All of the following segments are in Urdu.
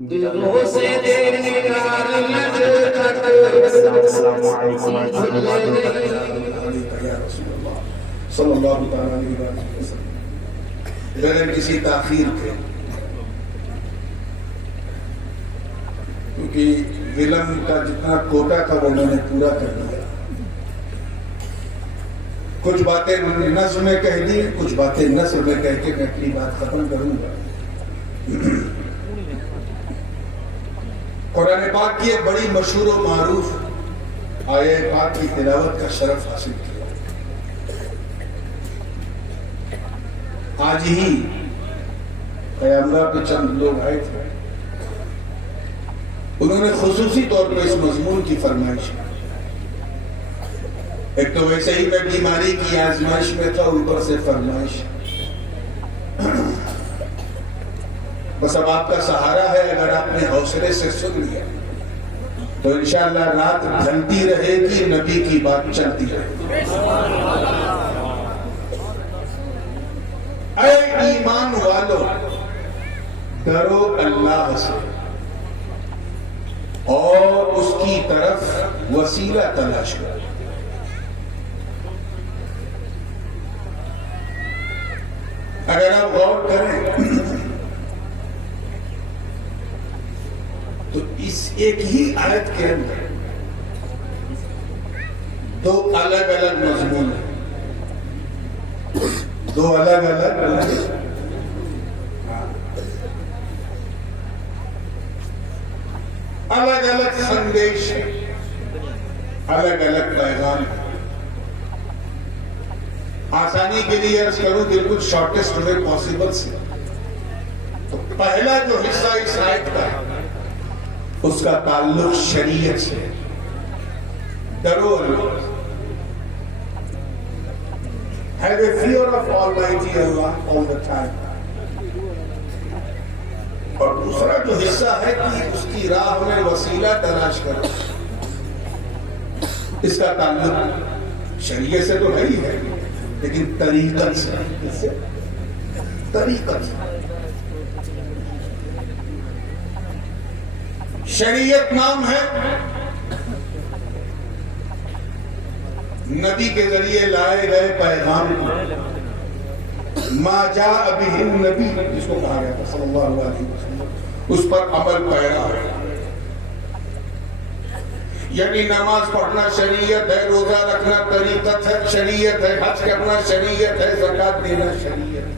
دلوں سے نگار لگ تک السلام علیکم ورحمۃ اللہ وبرکاتہ صلی اللہ تعالیٰ علیہ وسلم۔ بغیر کسی تاخیر کے، کیونکہ فلم کا جتنا کوٹا تھا وہ میں نے پورا کر دیا۔ کچھ باتیں نظم میں کہہ دی، کچھ باتیں نثر میں کہہ کے میں اپنی بات ختم کروں گا۔ قرآن پاک کی ایک بڑی مشہور و معروف آیہ پاک کی تلاوت کا شرف حاصل کیا۔ آج ہی پیغمبر پہ چند لوگ آئے تھے، انہوں نے خصوصی طور پر اس مضمون کی فرمائش کی۔ ایک تو ویسے ہی میں بیماری کی آزمائش میں تھا، اوپر سے فرمائش۔ بس اب آپ کا سہارا ہے، اگر آپ نے حوصلے سے سن لیا تو انشاءاللہ رات ڈھلتی رہے گی، نبی کی بات چلتی رہے گی۔ اے ایمان والو، ڈرو اللہ سے اور اس کی طرف وسیلہ تلاش کرو۔ اگر آپ غور کریں تو اس ایک ہی آیت کے اندر دو الگ الگ مضمون ہیں، دو الگ الگ سندیش، الگ الگ پیغام۔ آسانی کے لیے عرض کروں بالکل شارٹیسٹ وے پاسبل سے، تو پہلا جو حصہ اس آیت کا ہے اس کا تعلق شریعت سے۔ ڈرو اللہ، have a fear of Almighty Allah all the time۔ اور دوسرا جو حصہ ہے کہ اس کی راہ میں وسیلہ تلاش کرو، اس کا تعلق شریعت سے تو ہے ہی ہے، لیکن طریقت سے، طریقت سے۔ شریعت نام ہے نبی کے ذریعے لائے گئے پیغام کو، ما جاء بہ النبی، جس کو کہا گیا تھا صلی اللہ علیہ وسلم، اس پر عمل پیرا ہے۔ یعنی نماز پڑھنا شریعت ہے، روزہ رکھنا طریقت ہے، شریعت ہے، حج کرنا شریعت ہے، زکوٰۃ دینا شریعت ہے۔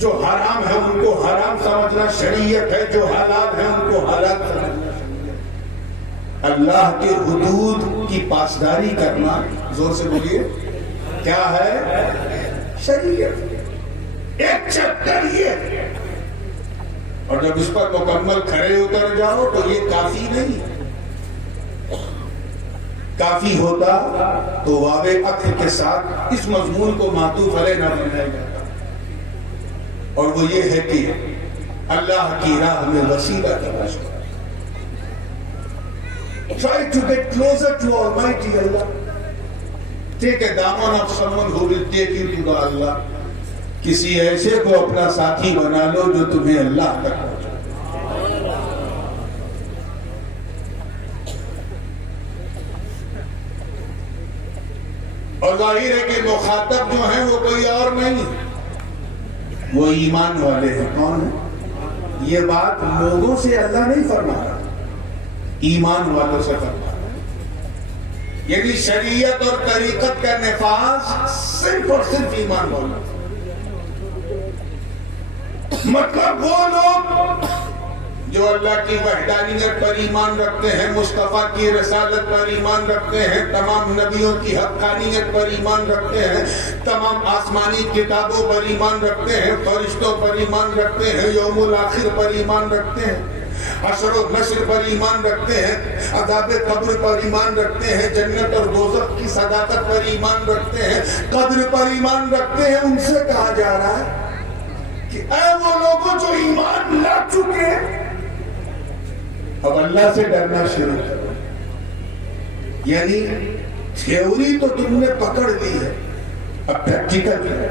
جو حرام ہے ان کو حرام سمجھنا شریعت ہے، جو حلال ہے ان کو حلال سمجھنا شریعت۔ اللہ کے حدود کی پاسداری کرنا، زور سے بولیے، کیا ہے؟ شریعت۔ ایک چیپٹر یہ، اور جب اس پر مکمل کھڑے اتر جاؤ تو یہ کافی نہیں۔ کافی ہوتا تو واو عطف کے ساتھ اس مضمون کو معطوف علیہ نہ بنایا جاتا، اور وہ یہ ہے کہ اللہ کی راہ میں وسیلہ تلاش کرو۔ Try to get closer to Almighty Allah. Take a daman of someone who will take you to the Allah. کسی ایسے کو اپنا ساتھی بنا لو جو تمہیں اللہ تک پہنچائے۔ اور ظاہر ہے کہ مخاطب جو ہیں وہ کوئی اور نہیں، وہ ایمان والے ہیں۔ کون ہیں؟ یہ بات لوگوں سے اللہ نہیں فرما رہا، ایمان والوں سے فرما رہا۔ یعنی شریعت اور طریقت کا نفاذ صرف اور صرف ایمان والوں۔ مطلب وہ لوگ جو اللہ کی وحدانیت پر ایمان رکھتے ہیں، مصطفیٰ کی رسالت پر ایمان رکھتے ہیں، تمام نبیوں کی حقانیت پر ایمان رکھتے ہیں، تمام آسمانی کتابوں پر ایمان رکھتے ہیں، فرشتوں پر ایمان رکھتے ہیں، یوم الآخر پر ایمان رکھتے ہیں، حشر و نشر پر ایمان رکھتے ہیں، عذاب قبر پر ایمان رکھتے ہیں، جنت اور دوزخ کی صداقت پر ایمان رکھتے ہیں، قدر پر ایمان رکھتے ہیں۔ ان سے کہا جا رہا ہے کہ اے وہ لوگوں جو ایمان لا چکے ہیں، اب اللہ سے ڈرنا شروع کرو۔ یعنی تھیوری تو تم نے پکڑ لی ہے، اب پریکٹیکل ہے۔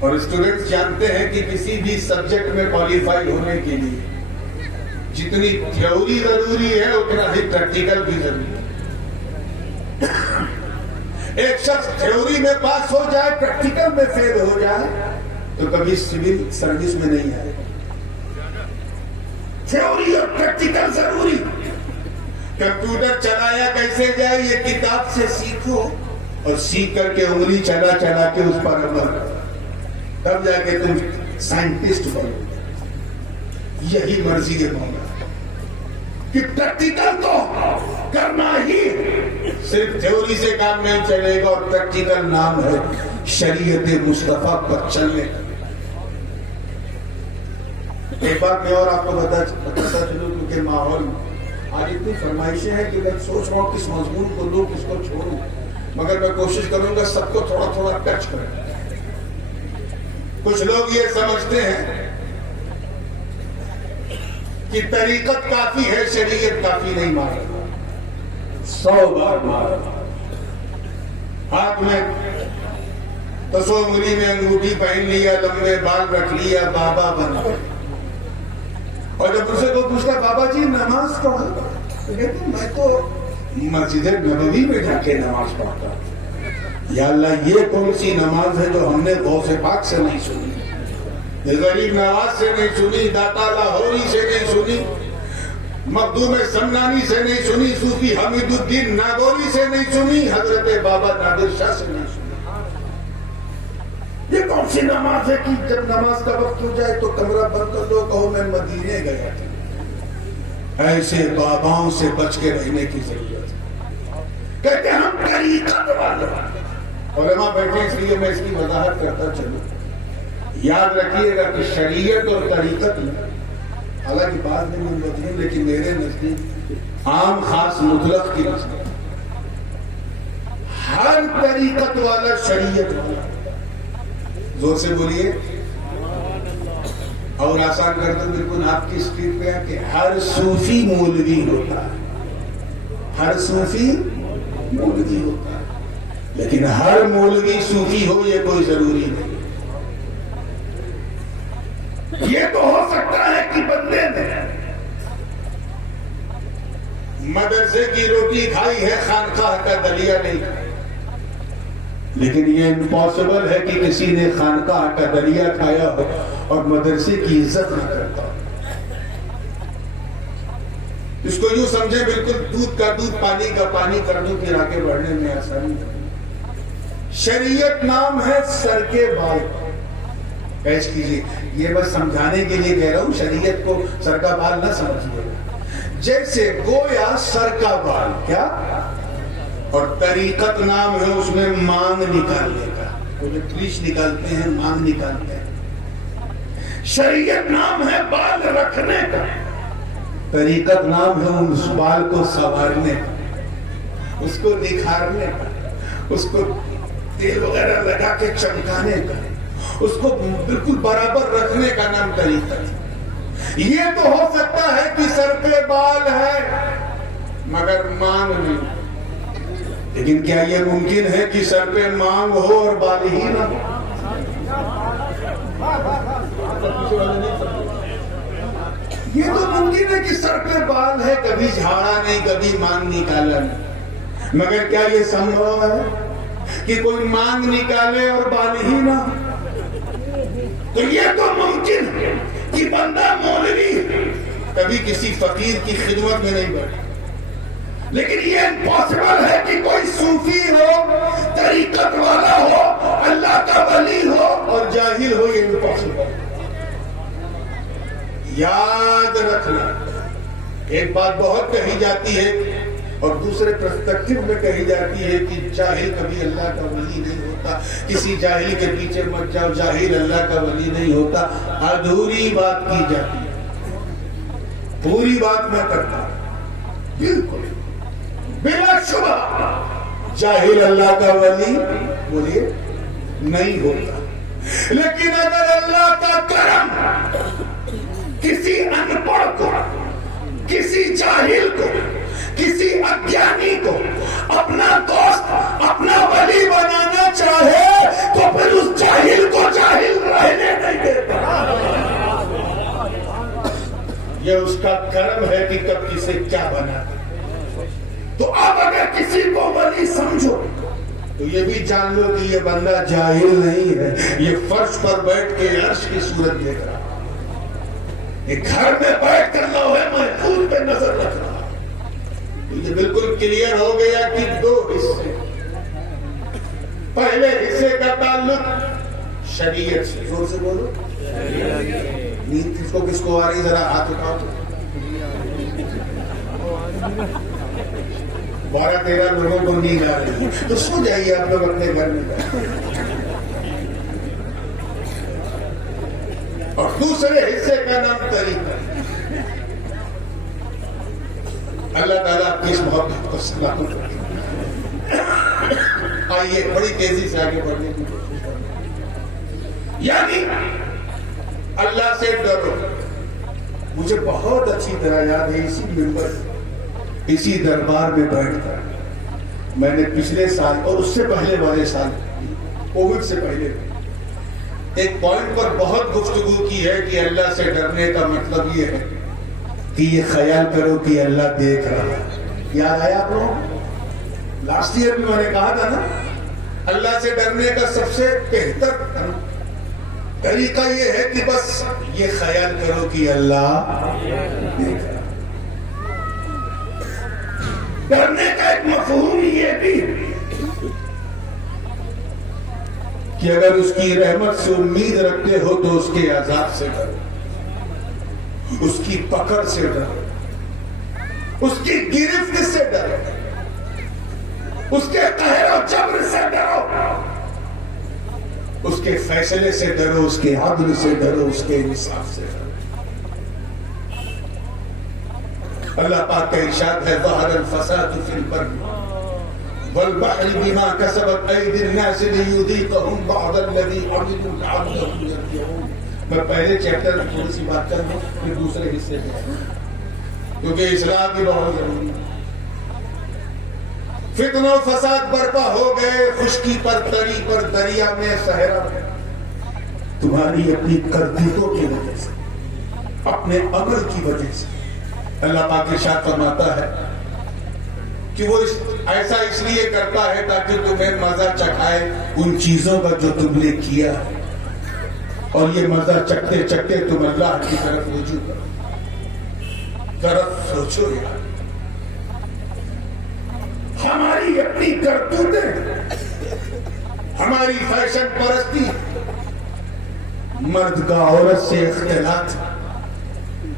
اور اسٹوڈنٹس جانتے ہیں کہ کسی بھی سبجیکٹ میں کوالیفائی ہونے کے لیے جتنی تھیوری ضروری ہے اتنا ہی پریکٹیکل بھی ضروری ہے. ایک شخص تھیوری میں پاس ہو جائے پریکٹیکل میں فیل ہو جائے تو کبھی سول سروس میں نہیں آئے. تھیوری اور پریکٹیکل ضروری. کمپیوٹر چلایا کیسے جائے یہ کتاب سے سیکھو اور سیکھ کر کے انگلی چلا چلا کے اس پر عمل کرو تب جا کے تم سائنٹسٹ بنو. یہی مرضی ہے مولا کہ پریکٹیکل تو کرنا ہی. صرف تھیوری سے کام نہیں چلے گا اور پریکٹیکل نام ہے شریعت مصطفیٰ پر چلنے کا. ایک بات میں اور آپ کو بتا چلوں کیونکہ ماحول آج اتنی فرمائشیں ہیں کہ میں سوچ رہا ہوں کس مضمون کو لوں کس کو چھوڑوں مگر میں کوشش کروں گا سب کو تھوڑا تھوڑا ٹچ کریں. کچھ لوگ یہ سمجھتے ہیں کہ طریقت کافی ہے شریعت کافی نہیں. مارا 100 بار مارا. ہاتھ میں 10 انگلی میں انگوٹھی پہن لیا لمبے بال رکھ لیا بابا بنا. اور جب اسے کوئی پوچھتا بابا جی نماز پڑھو تو کہتے میں تو مسجد نبوی میں جا کے نماز پڑھتا ہوں. یا اللہ یہ کون سی نماز ہے جو ہم نے غوث پاک سے نہیں سنی, غریب نواز سے نہیں سنی, داتا لاہوری سے نہیں سنی, مخدوم سمنانی سے نہیں سنی, صوفی حمید الدین ناگوری سے نہیں سنی, حضرت بابا نادر شاہ سے نہیں سنی. یہ کون سی نماز ہے کہ جب نماز کا وقت ہو جائے تو کمرہ بند کر دو کہو میں مدینے گیا تھا. ایسے باباؤں سے بچ کے رہنے کی ضرورت ہے. کہتے ہیں ہم طریقت والے. علماء بیٹھے اس لیے میں اس کی وضاحت کرتا چلوں. یاد رکھیے گا کہ شریعت اور طریقت حالانکہ بعد میں بدلیں لیکن میرے نزدیک عام خاص مطلق کی نزدیک ہر طریقت والا شریعت والا. زور سے بولیے اور آسان کر دو بالکل آپ کی اسکرین پہ کہ ہر صوفی مولوی ہوتا ہے. ہر صوفی مولوی ہوتا ہے لیکن ہر مولوی صوفی ہو یہ کوئی ضروری نہیں. یہ تو ہو سکتا ہے کہ بندے نے مدرسے کی روٹی کھائی ہے خانقاہ کا دلیا نہیں کھایا. لیکن یہ امپاسبل ہے کہ کسی نے خانقاہ کا دلیا کھایا ہو اور مدرسے کی عزت نہ کرتا. اس کو یوں سمجھے بالکل دودھ کا دودھ پانی کا پانی کردو پھر آگے بڑھنے میں آسانی. شریعت نام ہے سر کے بال. پیش کیجیے یہ بس سمجھانے کے لیے کہہ رہا ہوں شریعت کو سر کا بال نہ سمجھیے گا. جیسے گویا سر کا بال کیا اور طریقت نام ہے اس میں مانگ نکالنے کا. وہ جو پولیس نکالتے ہیں مانگ نکالتے ہیں. شریعت نام ہے بال رکھنے کا. طریقت نام ہے اس بال کو سنوارنے کا, اس کو نکھارنے کا, اس کو تیل وغیرہ لگا کے چمکانے کا, اس کو بالکل برابر رکھنے کا نام طریقت. یہ تو ہو سکتا ہے کہ سر پہ بال ہے مگر مانگ نہیں. لیکن کیا یہ ممکن ہے کہ سر پہ مانگ ہو اور بال ہی نہ ہو؟ یہ تو ممکن ہے کہ سر پہ بال ہے کبھی جھاڑا نہیں کبھی مانگ نکالا نہیں. مگر کیا یہ سمبھو ہے کہ کوئی مانگ نکالے اور بال ہی نہ ہو؟ تو یہ تو ممکن ہے کہ بندہ مولوی کبھی کسی فقیر کی خدمت میں نہیں بیٹھا. لیکن یہ امپاسبل ہے کہ کوئی صوفی ہو طریقت والا ہو اللہ کا ولی ہو اور جاہل ہو. یہ امپاسبل. یاد رکھنا ایک بات بہت کہی جاتی ہے اور دوسرے پرسپیکٹو میں کہی جاتی ہے کہ جاہل کبھی اللہ کا ولی نہیں ہوتا. کسی جاہل کے پیچھے مت جاؤ, جاہل اللہ کا ولی نہیں ہوتا. ادھوری بات کی جاتی ہے, پوری بات میں کرتا ہوں. بالکل بلا شبہ جاہل اللہ کا ولی بولیے نہیں ہوتا. لیکن اگر اللہ کا کرم کسی ان پڑھ کو, کسی جاہل کو, کسی اگیانی کو اپنا دوست اپنا ولی بنانا چاہے تو پھر اس جاہل کو جاہل رہنے نہیں دیتا. یہ اس کا کرم ہے کہ کب کسے کیا بنا. تو اب اگر کسی کو ولی سمجھو تو یہ بھی جان لو کہ یہ بندہ جاہل نہیں ہے. یہ فرش پر بیٹھ کے عرش کی صورت دیکھ رہا, یہ گھر میں بیٹھ کر لوح محفوظ پہ نظر رکھ رہا. یہ بالکل کلیئر ہو گیا کہ دو حصے. پہلے حصے کا تعلق شریعت سے. زور سے بولو. نیند کس کو آ رہی, ذرا ہاتھ اٹھاؤ. 12-13 لوگوں کو نیند آ رہی ہے تو سو جائیے آپ لوگ اپنے گھر میں. اور دوسرے حصے کا نام طریقہ. اللہ تعالیٰ آپ کی اس محبت کو سلامت رکھے. آئیے بڑی تیزی سے آگے بڑھنے کی کوشش کریں. یعنی اللہ سے ڈرو. مجھے بہت اچھی طرح یاد ہے, اسی ممبر اسی دربار میں بیٹھ کر میں نے پچھلے سال اور اس سے پہلے والے سال, کووڈ سے پہلے, ایک پوائنٹ پر بہت گفتگو کی ہے کہ اللہ سے ڈرنے کا مطلب یہ ہے کہ یہ خیال کرو کہ اللہ دیکھ رہا ہے. یاد آیا آپ لوگوں؟ لاسٹ ایئر بھی میں نے کہا تھا نا, اللہ سے ڈرنے کا سب سے بہتر طریقہ یہ ہے کہ بس یہ خیال کرو کہ اللہ دیکھ رہا ہے. ڈرنے کا ایک مفہوم یہ بھی کہ اگر اس کی رحمت سے امید رکھتے ہو تو اس کے عذاب سے ڈرو, اس کی پکڑ سے ڈرو, اس کی گرفت سے ڈرو, اس کے قہر و جبر سے ڈرو, اس کے فیصلے سے ڈرو, اس کے عدل سے ڈرو, اس کے انصاف سے ڈرو. اللہ پاک کا ارشاد ہے ظہر الفساد فی البر والبحر بما کسبت ایدی الناس لیذیقہم بعض الذی عملوا لعلہم یرجعون. میں پہلے چیپٹر میں تھوڑی سی بات کر لوں پھر دوسرے حصے میں, کیونکہ اصلاح بھی بہت ضروری ہے. فتنہ و فساد برپا ہو گئے خشکی پر, تری پر, دریا میں, صحرا میں, تمہاری اپنی کردیتوں کی وجہ سے, اپنے عمل کی وجہ سے. اللہ پاک ارشاد فرماتا ہے کہ وہ ایسا اس لیے کرتا ہے تاکہ تمہیں مزہ چکھائے ان چیزوں کا جو تم نے کیا ہے, اور یہ مزہ چکھتے چکھتے تم اللہ کی طرف رجوع کرو. طرف سوچو یار, ہماری اپنی کرتوتیں, ہماری فیشن پرستی, مرد کا عورت سے اختلاط,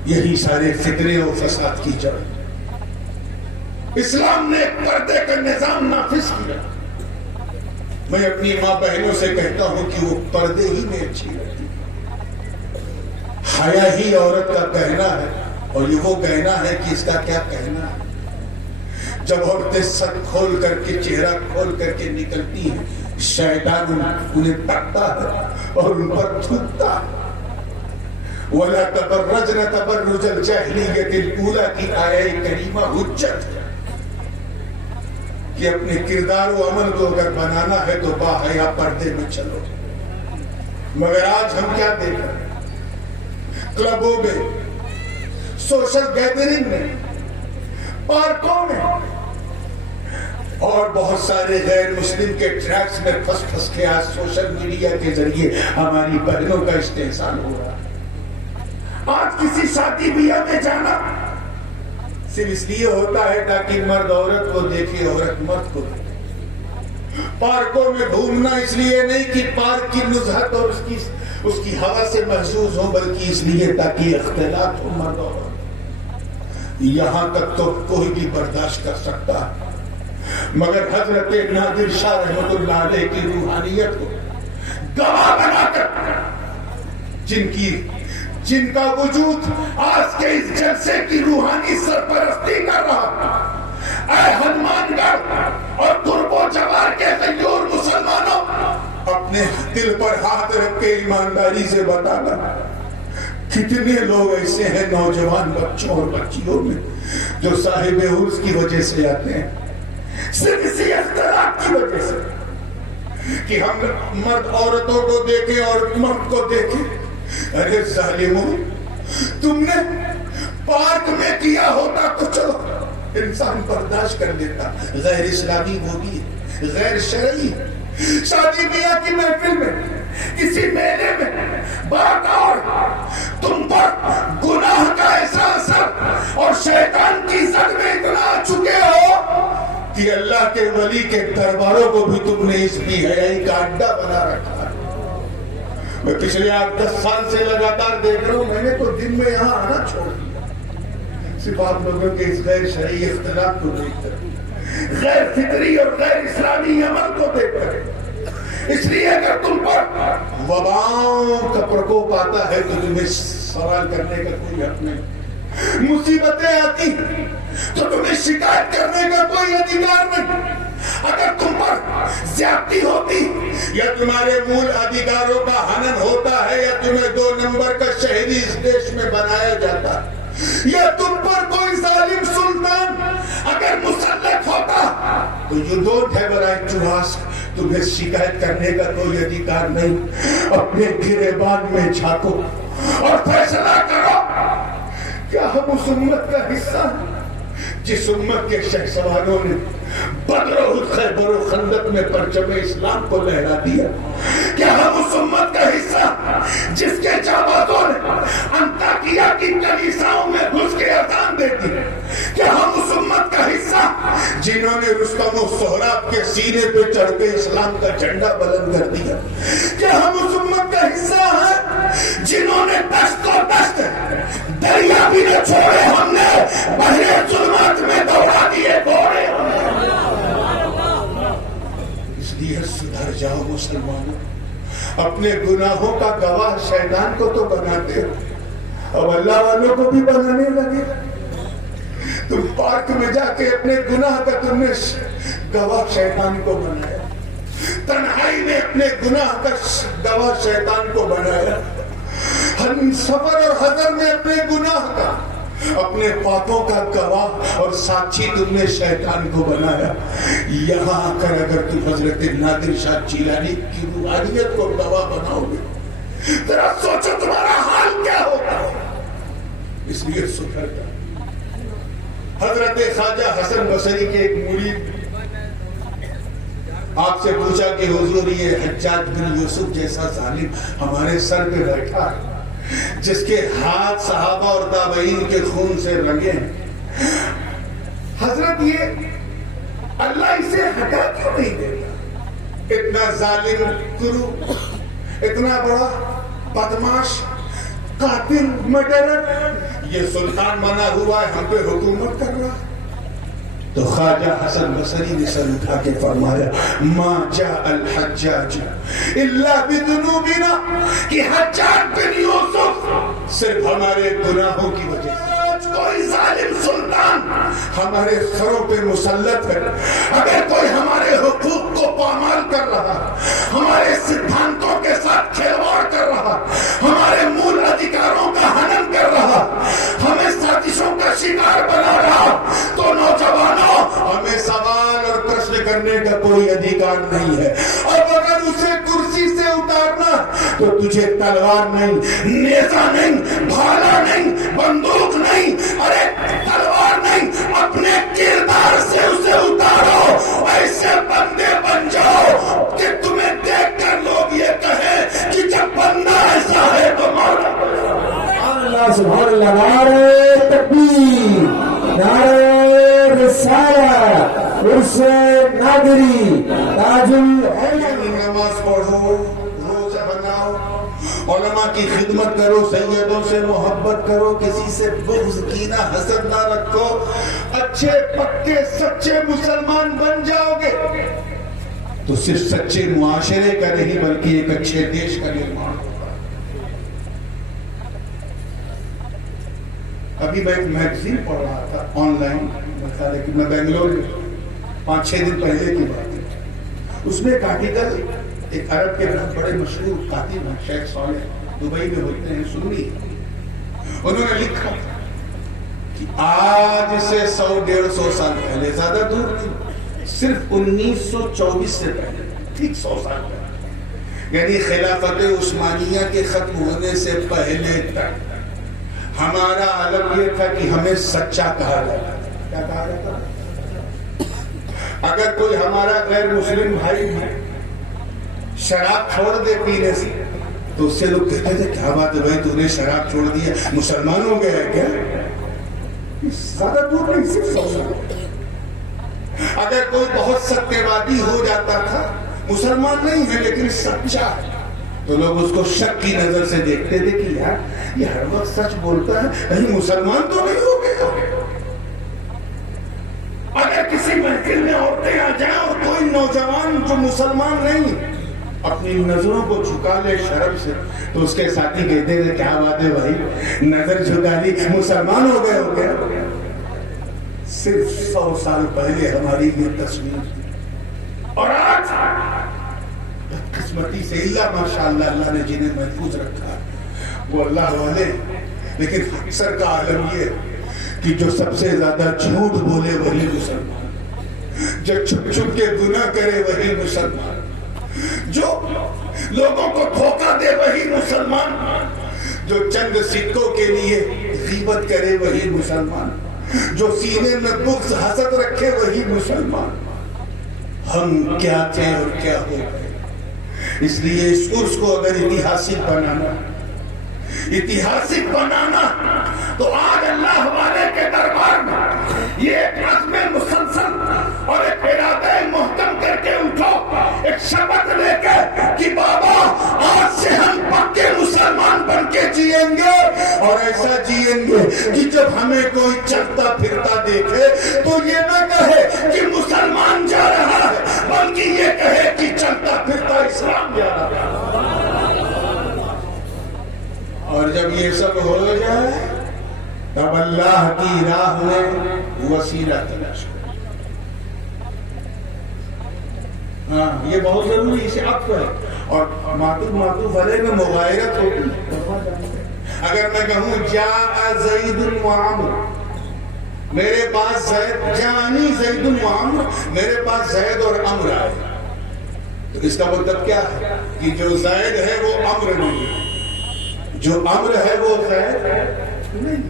یہی سارے فتنے و فساد کی جڑ. اسلام نے پردے کا نظام نافذ کیا. میں اپنی ماں بہنوں سے کہتا ہوں کہ وہ پردے ہی میں اچھی رہتی. حیا ہی عورت کا گہنا ہے, اور یہ وہ گہنا ہے کہ اس کا کیا کہنا ہے. جب عورتیں سر کھول کر کے, چہرہ کھول کر کے نکلتی ہیں, شیطان انہیں تکتا ہے اور ان پر تھوکتا ہے. وَلَا تَبَرَّجْنَ تَبَرُّجَ الْجَاهِلِيَّةِ الْأُولَىٰ کی آیہ کریمہ حجت ہے کہ اپنے کردار و عمل کو اگر بنانا ہے تو باحیا پردے میں چلو. مگر آج ہم کیا دیکھ رہے ہیں؟ کلبوں میں, سوشل گیدرنگ میں, پارکوں میں, اور بہت سارے غیر مسلم کے ٹریکس میں پھنس کے آج سوشل میڈیا کے ذریعے ہماری بہنوں کا استحصال ہو رہا ہے. آج کسی شادی بیاہ میں جانا صرف اس لیے ہوتا ہے تاکہ مرد عورت کو دیکھے, عورت مرد کو دیکھے. پارکوں میں گھومنا اس لیے نہیں کہ پارک کی نزہت اور اس کی ہوا سے محسوس ہو, بلکہ اس لیے تاکہ اختلاط ہو مرد اور عورت. یہاں تک تو کوئی بھی برداشت کر سکتا ہے, مگر حضرت نادر شاہ رحمۃ اللہ علیہ کی روحانیت کو گواہ بنا کر, جن کا وجود آج کے اس جلسے کی روحانی سرپرستی کر رہا, اے ہنومان گڑھ اور ترب و جوار کے غیور مسلمانوں, اپنے دل پر ہاتھ رکھ کے ایمانداری سے بتانا کتنے لوگ ایسے ہیں نوجوان بچوں اور بچیوں میں جو صاحب عرس کی وجہ سے آتے ہیں, صرف اسی اختلاف کی وجہ سے, کہ ہم مرد عورتوں کو دیکھیں اور مرد کو دیکھیں. ارے ظالموں، تم نے پارک میں کیا ہوتا تو چلو انسان برداشت کر لیتا، غیر اسلامی وہ بھی غیر شرعی. شادی بیاہ کی محفل میں، کسی میلے میں، بات اور تم پر گناہ کا ایسا اثر اور شیطان کی زد میں اتنا آ چکے ہو کہ اللہ کے ولی کے درباروں کو بھی تم نے اس بے حیائی کا اڈا بنا رکھا ہے. میں پچھلے 8-10 سال سے لگاتار دیکھ رہا ہوں، میں نے تو دن میں یہاں آنا چھوڑ دیا صرف آپ لوگوں کے اس غیر شرعی اختلاف کو دیکھ کر، غیر فطری اور غیر اسلامی عمل کو دیکھ کر. اس لیے اگر تم پر وباؤں کا پرکوپ آتا ہے تو تمہیں سوال کرنے کا کوئی حق نہیں. مصیبتیں آتی تو تمہیں شکایت کرنے کا کوئی ادھیکار نہیں. اگر تم پر زیادتی ہوتی یا تمہارے مول ادھیکاروں کا ہنن ہوتا ہے یا تمہیں 2 نمبر کا شہری اس دیش میں بنایا جاتا یا تم پر کوئی ظالم سلطان اگر مسلط ہوتا تو you don't have a right to ask. تمہیں شکایت کرنے کا کوئی ادھیکار نہیں. اپنے گریبان میں جھانکو اور فیصلہ کرو کیا ہم اس امت کا حصہ ہیں جس امت کے شہسواروں نے بدر و خیبر و خندق میں پرچم اسلام کو لہرا دیا؟ کیا ہم اس امت کا حصہ جس کے جانبازوں نے انطاکیہ کی کلیساؤں میں گھس کے اذان دے دی؟ کیا ہم اس امت کا حصہ جنہوں نے رستم و سہراب کے سینے پہ چڑھ کے اسلام کا جھنڈا بلند کر دیا؟ کیا ہم اس امت کا حصہ ہیں جنہوں نے دشت و دشت دریا بھی نہ چھوڑے، ہم نے بحر ظلمات میں دوڑا دیے گھوڑے؟ اس لیے سدھر جاؤ مسلمانوں. اپنے گناہوں کا گواہ شیطان کو تو بناتے ہو، اب اللہ والوں کو بھی بنانے لگے. تم پارک میں جا کے اپنے گناہ کا تم نے گواہ شیطان کو بنایا، تنہائی میں اپنے گناہ کا گواہ شیطان کو بنایا، ہم سفر اور حضر میں اپنے گناہ کا، اپنے پاپوں کا گواہ اور ساتھی تم نے شیطان کو بنایا. یہاں آ کر اگر تم حضرت نادر شاہ جیلانی کی روحانیت کو گواہ بناؤ گے ذرا سوچو تمہارا حال کیا ہوگا. اس لیے سدھر جاؤ. حضرت خواجہ حسن بصری کے ایک مرید آپ سے پوچھا کہ حضور یہ حجاج بن یوسف جیسا ظالم ہمارے سر پہ بیٹھا ہے جس کے ہاتھ صحابہ اور تابعین کے خون سے رنگے ہیں، حضرت یہ اللہ اسے ہٹا کیوں نہیں دے گا؟ اتنا ظالم کرو، اتنا بڑا بدماش، قاتل، مرڈرر یہ سلطان بنا ہوا ہے، ہم پہ حکومت کر رہا ہے. تو خواجہ حسن بصری نے سر اٹھا کے فرمایا ما جاء الحجاج الا بذنوبنا، کہ حجاج بن یوسف صرف ہمارے گناہوں کی وجہ سے. کوئی ظالم سلطان ہمارے سروں پہ مسلط ہے، اگر کوئی ہمارے حقوق کو پامال کر رہا، ہمارے سدھانتوں کے ساتھ کھلواڑ کر رہا، ہمارے مول ادھیکاروں کا ہنن کر رہا، ہمیں سازشوں کا شکار بنا رہا، تو نوجوانوں ہمیں سوال اور پرشن کرنے کا کوئی ادھیکار نہیں ہے. اب اگر اسے کرسی سے اتارنا تو تجھے تلوار نہیں، نیزہ نہیں، بھالا نہیں، بندوق نہیں، ارے تلوار نہیں، اپنے کردار سے اسے اتارو، ایسے بندے بن جاؤ کہ تمہیں دیکھ کر لوگ یہ کہیں کہ جب بندہ ایسا ہے تو مولا. اللہ سبحان اللہ. نعرہ تکبیر، نعرہ رسالہ، عرس نادری، تاج العلم. نماز پڑھو، روزہ بناؤ، علماء کی خدمت کرو، سیدوں سے محبت کرو، کسی سے بغض کینہ حسد نہ رکھو، اچھے پکے سچے مسلمان بن جاؤ گے تو صرف سچے معاشرے کا نہیں بلکہ ایک اچھے دیش کا نرمان ہوگا. ابھی میں ایک میگزین پڑھ رہا تھا آن لائن، لیکن میں بنگلور میں 5-6 دن پہلے کی بات ہے. اس میں ایک آرٹیکل ایک عرب کے بہت بڑے مشہور کاتب ہیں شیخ صالح، دبئی میں ہوتے ہیں، سنی. انہوں نے لکھا کہ آج سے 100-150 سال پہلے، زیادہ دور نہیں، صرف 1924 سے پہلے ٹھیک 100 سال پہلے، یعنی خلافت عثمانیہ کے ختم ہونے سے پہلے تک ہمارا عالم یہ تھا کہ ہمیں سچا کہا جاتا تھا. کیا کہا جاتا تھا؟ اگر کوئی ہمارا غیر مسلم بھائی شراب چھوڑ دے پینے سے تو اس سے لوگ کہتے تھے کیا بات ہے بھائی، تو نے شراب چھوڑ دیا، مسلمان ہو گیا ہے کیا؟ زیادہ دور نہیں، صرف 100 سال. اگر کوئی بہت ستیہ وادی ہو جاتا تھا، مسلمان نہیں ہے لیکن سچا ہے، تو لوگ اس کو شک کی نظر سے دیکھتے تھے کہ یار یہ ہر وقت سچ بولتا ہے، کہیں مسلمان تو نہیں ہو گیا. اگر کسی محفل میں عورتیں آ جائیں اور کوئی نوجوان جو مسلمان نہیں اپنی نظروں کو جھکا لے شرم سے، تو اس کے ساتھی کہتے تھے کیا بات ہے بھائی، نظر جھکا لی، مسلمان ہو گئے ہو گیا. صرف 100 سال پہلے ہماری یہ تصویر تھی. اور آج بدقسمتی سے اللہ ماشاءاللہ اللہ نے جنہیں محفوظ رکھا وہ اللہ والے، لیکن اکثر کا عالم یہ کہ جو سب سے زیادہ جھوٹ بولے وہی مسلمان، جو چھپ چھپ کے گناہ کرے وہی مسلمان، جو لوگوں کو دھوکہ دے وہی مسلمان، جو چند سکوں کے لیے غیبت کرے وہی مسلمان، جو سینے میں بغض حسد رکھے وہی مسلمان. ہم کیا تھے اور کیا ہو گئے. اس لیے اس عرس کو اگر اتہاسک بنانا تو آج اللہ والے کے دربار میں یہ ایک عزم مسلسل اور ایک ارادہ محکم کر کے اٹھو، ایک شپت لے کے کہ بابا آج سے ہم پکے مسلمان بن کے جئیں گے، اور ایسا جئیں گے کہ جب ہمیں کوئی چلتا پھرتا دیکھے تو یہ نہ کہے کہ مسلمان جا رہا ہے، بلکہ یہ کہے کہ چلتا پھرتا اسلام جا رہا ہے. اور جب یہ سب ہو جائے تب اللہ کی راہ میں وسیلہ تلاش کریں. ہاں یہ بہت ضروری، اسے عطف ہے، اور معطوف علیہ میں مغایرت ہوتی. اگر میں کہوں جاء زید و عمرو، میرے پاس زید، جانی زید و عمرو، میرے پاس زید اور عمرو آئے، تو اس کا مطلب کیا ہے کہ جو زید ہے وہ عمرو نہیں ہے، جو عمرو ہے وہ زید نہیں.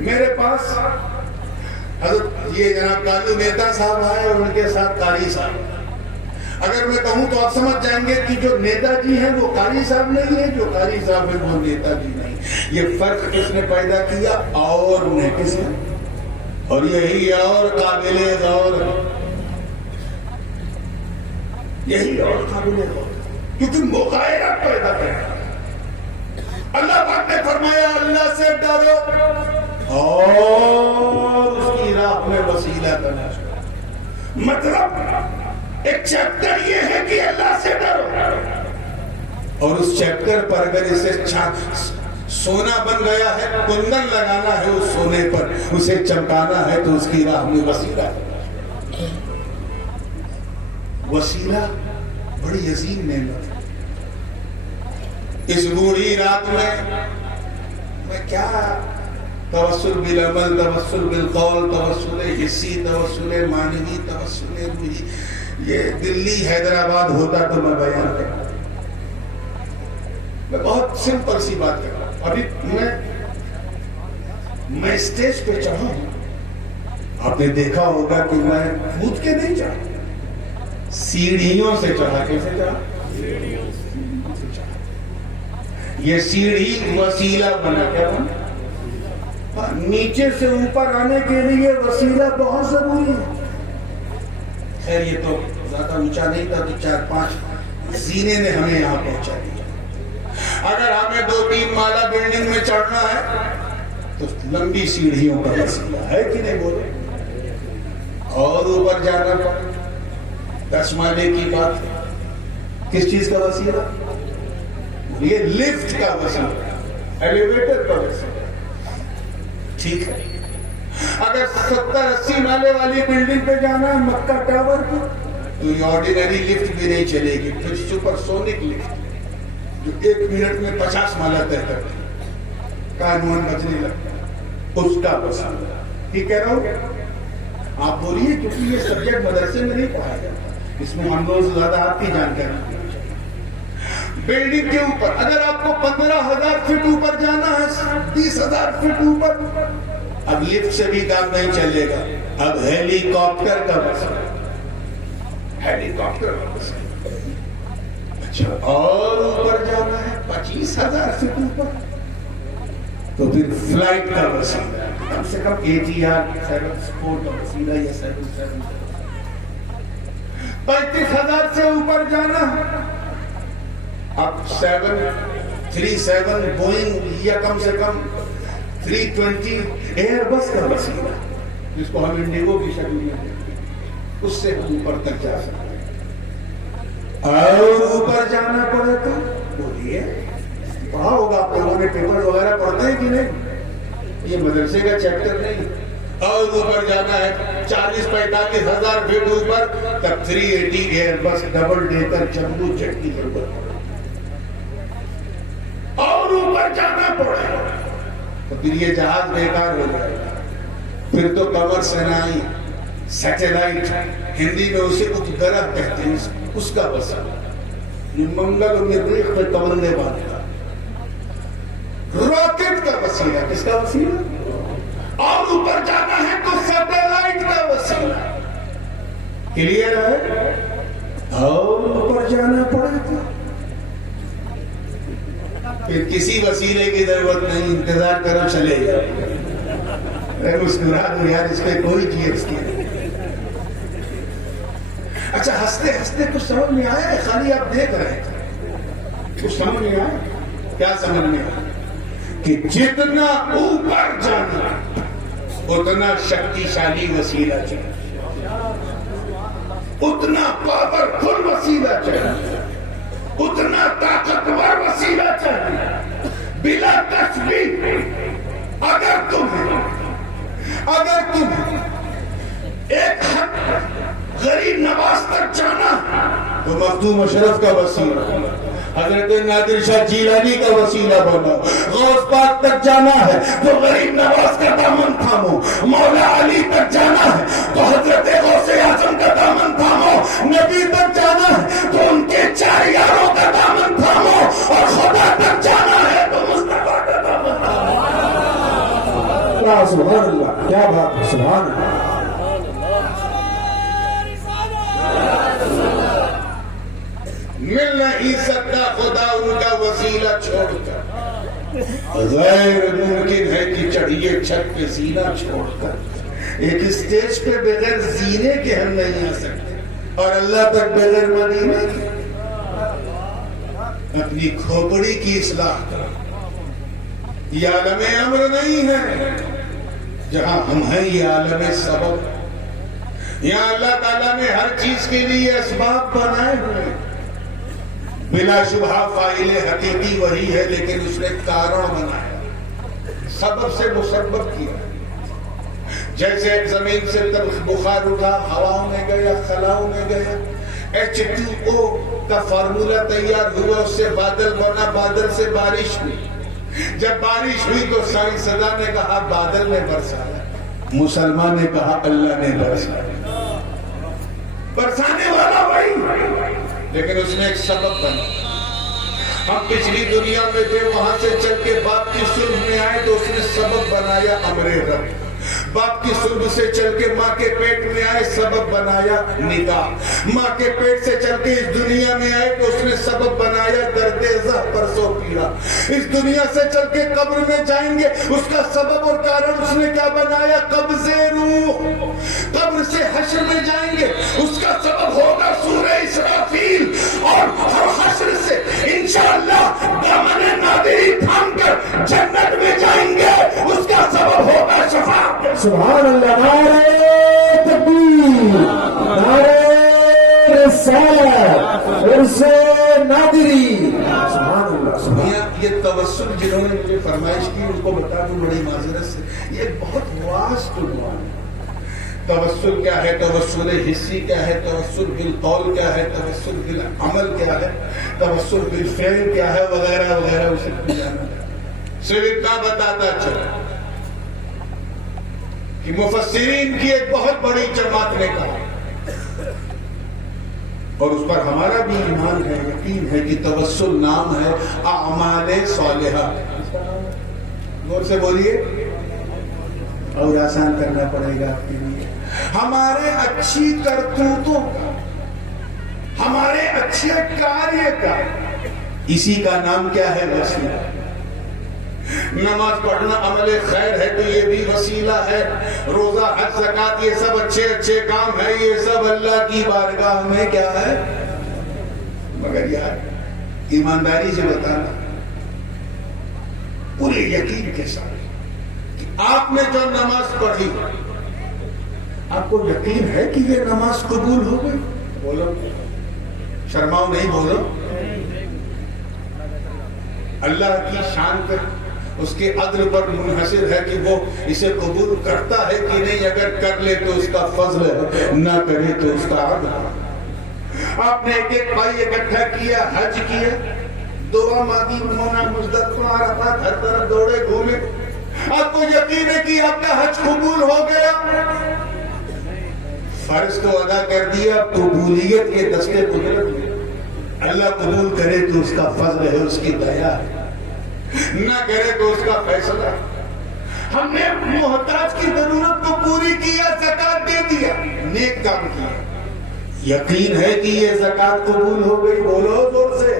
میرے پاس حضرت یہ جناب کالو نیتا صاحب آئے اور ان کے ساتھ قاری صاحب. اگر میں کہوں تو آپ سمجھ جائیں گے کہ جو نیتا جی ہیں وہ قاری صاحب نہیں ہے، جو قاری صاحب ہے وہ نیتا جی نہیں. یہ فرق کس نے پیدا کیا؟ اور نے. کس نے؟ اور یہی اور قابل غور، یہی اور قابل غور، کیونکہ مغایرت پیدا کرتا. اللہ پاک نے فرمایا اللہ سے ڈرو اور اس کی راہ میں وسیلہ تلاش کرو. مطلب ایک چیپٹر یہ ہے کہ اللہ سے ڈرو، اور اس چیپٹر پر اگر اسے سونا بن گیا ہے، کندن لگانا ہے اس سونے پر، اسے چمکانا ہے تو اس کی راہ میں وسیلہ. وسیلہ بڑی عظیم نعمت ہے. اس بوڑھی رات میں کیا توسل بالعمل، توسل بالقول، توسل حسی، توسل معنوی، توسل روحی، یہ دلی حیدرآباد ہوتا تو میں بیان کرتا. میں بہت سمپل سی بات کر رہا ہوں. ابھی میں اسٹیج پہ چڑھا ہوں، آپ نے دیکھا ہوگا کہ میں کود کے نہیں چڑھا، سیڑھیوں سے چڑھا. کیسے چڑھا؟ یہ سیڑھی وسیلہ بنا. کیا بنا؟ نیچے سے اوپر آنے کے لیے وسیلہ بہت ضروری ہے. خیر یہ تو زیادہ اونچا نہیں تھا، تو 4-5 زینے نے ہمیں یہاں پہنچا دیا. اگر ہمیں 2-3 مالا بلڈنگ میں چڑھنا ہے تو لمبی سیڑھیوں کا وسیلہ ہے کہ نہیں بولے؟ اور اوپر جانا پڑے 10 مالے کی بات ہے. کس چیز کا وسیلہ؟ یہ لفٹ کا وسیلہ، ایلیویٹر کا وسیلہ. ٹھیک ہے. اگر 70-80 مالے والی بلڈنگ پہ جانا ہے مکہ ٹاور کی، تو یہ آرڈینری لفٹ بھی نہیں چلے گی، پھر سپر سونک لفٹ جو 1 منٹ میں 50 مالا طے کرتی ہے، قانون بجنے لگتا ہے، اس کا وسیلہ. ٹھیک کہہ رہا ہوں؟ آپ بولیے، کیونکہ یہ سبجیکٹ مدرسے میں نہیں پڑھایا جاتا، اس میں ہم روز زیادہ آپ کی جانکاری. بلڈنگ کے اوپر اگر آپ کو 15,000 فٹ اوپر جانا ہے، 20,000 فٹ اوپر، اب لفٹ سے بھی کام نہیں چلے گا، اب ہیلی کاپٹر کا مسئلہ. ہیلی کاپٹر کا مسئلہ. اچھا اور اوپر جانا ہے 25,000 فٹ اوپر، تو پھر فلائٹ کا وسیلہ، کم سے کم ATR 7 کا وسیلہ یا 7 35,000 سے اوپر جانا. اب 737 بوئنگ یا کم سے کم 320 ایئر بس کا وسیلہ، جس کو ہم انڈیگو کی شکل میں اس سے اوپر تک جا سکتے ہیں. اور اوپر جانا پڑے تو بولیے پڑھا ہوگا آپ لوگوں نے، پیپر وغیرہ پڑھتے ہیں کہ نہیں؟ یہ مدرسے کا چیپٹر نہیں. اور اوپر جانا ہے 40-45,000 فٹ اوپر، تب 380 ایئر بس ڈبل ڈیکر جمبو جیٹ کی ضرورت پڑے. اور اوپر جانا پڑے تو پھر یہ جہاز بیکار ہو جائے گا. پھر تو قمر صناعی، سیٹلائٹ، ہندی میں اسے کچھ گرہ کہتے ہیں، اس کا وسیلہ. منگل اور مریخ پہ کمندے باندھا. راکٹ کا وسیلہ، کس کا وسیلہ؟ اور اوپر جانا ہے تو سیٹلائٹ کا وسیلہ. کلیئر ہے؟ اور اوپر جانا پڑے تو پھر کسی وسیلے کی ضرورت نہیں، انتظار کرو چلے جائے. مسکرا دو یار، اس پہ کوئی GST نہیں. اچھا ہنستے ہنستے کچھ سمجھ میں آیا ہے؟ خالی آپ دیکھ رہے تھے، کچھ سمجھ میں آیا؟ کیا سمجھ میں آیا؟ کہ جتنا اوپر جانا اتنا شکتیشالی وسیلہ چاہیے، اتنا پاورفل وسیلہ چاہیے، اتنا طاقتور وسیلہ چاہیے. بلا تشبیہ اگر تم ایک حد غریب نواز تک جانا تو مخدوم اشرف کا وسیلہ، حضرت نادر شاہ جیلانی کا وسیلہ بنو. غوث پاک تک جانا ہے تو غریب نواز کا دامن تھامو. مولا علی تک جانا ہے تو حضرت غوث اعظم کا دامن تھامو. نبی تک جانا ہے تو ان کے 4 یاروں کا دامن تھامو. اور خدا تک جانا ہے تو مصطفیٰ کا دامن تھامو. سبحان اللہ، کیا بات ہے، سبحان اللہ. مل نہیں سکتا خدا ان کا وسیلہ چھوڑ کر. غیر ممکن ہے کہ چڑھیے چھت پہ سینہ چھوڑ کر. ایک اسٹیج پہ بغیر زینے کے ہم نہیں آ سکتے، اور اللہ تک بغیر مدینے کے. اپنی کھوپڑی کی اصلاح کرو. یہ عالم امر نہیں ہے جہاں ہم ہیں، یہ عالم سبب. یہاں اللہ تعالیٰ نے ہر چیز کے لیے اسباب بنائے ہوئے. بلا شبہ فاعل حقیقی وہی ہے، لیکن اس نے کارن بنایا، سبب سے مسبب کیا. جیسے زمین سے بخار اٹھا، ہواؤں میں گیا، خلاؤں میں گیا، H2O کا فارمولا تیار ہوا، اس سے بادل بنا، بادل سے بارش ہوئی. جب بارش ہوئی تو سائنسداں نے کہا بادل نے برسایا، مسلمان نے کہا اللہ نے برسایا. برسانے والا وہی، لیکن اس نے ایک سبب بنا. ہم پچھلی دنیا میں تھے، وہاں سے چل کے باپ کی سلب میں آئے تو اس نے سبب بنایا امر رب. باپ کی سلب سے چل کے ماں کے پیٹ میں آئے، سبب بنایا نکاح. ماں کے پیٹ سے چل کے اس دنیا میں آئے تو اس نے سبب بنایا درد زہ پرسوں پیڑا. اس دنیا سے چل کے قبر میں جائیں گے، اس کا سبب اور کارن اس نے کیا بنایا؟ قبض روح. قبر سے حشر میں جائیں گے، اس کا سبب ہوگا سورہ اسرافیل. اور ہر حشر سے انشاءاللہ دامن نادری تھام کر جنت میں جائیں گے، اس کا سبب ہوگا شفاعت. سبحان اللہ. نعرہ تکبیر، نعرہ رسالت، عرس نادری. سبحان اللہ. یہ توسل جنہوں نے مجھے فرمائش کی ان کو بتا دوں بڑی معذرت سے، یہ بہت واسط دعا ہے. توسل کیا ہے؟ توسل حسی کیا ہے؟ توسل بالقول کیا ہے؟ توسل بالعمل کیا ہے؟ توسل بالفعل کیا ہے؟ وغیرہ وغیرہ. اسے جانا صرف اتنا بتاتا چلا کہ مفسرین کی ایک بہت بڑی جماعت نے کہا اور اس پر ہمارا بھی ایمان ہے، یقین ہے کہ توسل نام ہے اعمال صالحہ. غور سے بولیے، اور آسان کرنا پڑے گا آپ کے لیے. ہمارے اچھی کرتوتوں کا، ہمارے اچھے کاریہ کا، اسی کا نام کیا ہے؟ وسیلہ. نماز پڑھنا عمل خیر ہے تو یہ بھی وسیلہ ہے. روزہ، حج، زکات، یہ سب اچھے اچھے کام ہے، یہ سب اللہ کی بارگاہ میں کیا ہے؟ مگر یار ایمانداری سے بتانا پورے یقین کے ساتھ کہ آپ نے جو نماز پڑھی، آپ کو یقین ہے کہ یہ نماز قبول ہو گئی؟ بولو، شرماؤ نہیں، بولو. اللہ کی شان پر، اس کے عدل پر منحصر ہے کہ وہ اسے قبول کرتا ہے کہ نہیں. اگر کر لے تو اس کا فضل ہے، نہ کرے تو اس کا عدل ہے. آپ نے ایک ایک بھائی اکٹھا کیا، حج کیا، دعا مانگی، مونا مزدلفہ کو عرفات، ہر طرف دوڑے گھومے. آپ کو یقین ہے کہ آپ کا حج قبول ہو گیا. فرض تو ادا کر دیا، قبولیت کے دستے قدرت میں. اللہ قبول کرے تو اس کا فضل ہے، اس کی دیا ہے، نہ کرے تو اس کا فیصلہ. ہم نے محتاج کی ضرورت کو پوری کیا، زکات دے دیا، نیک کام کیا. یقین ہے کہ یہ زکات قبول ہو گئی؟ بولو زور سے.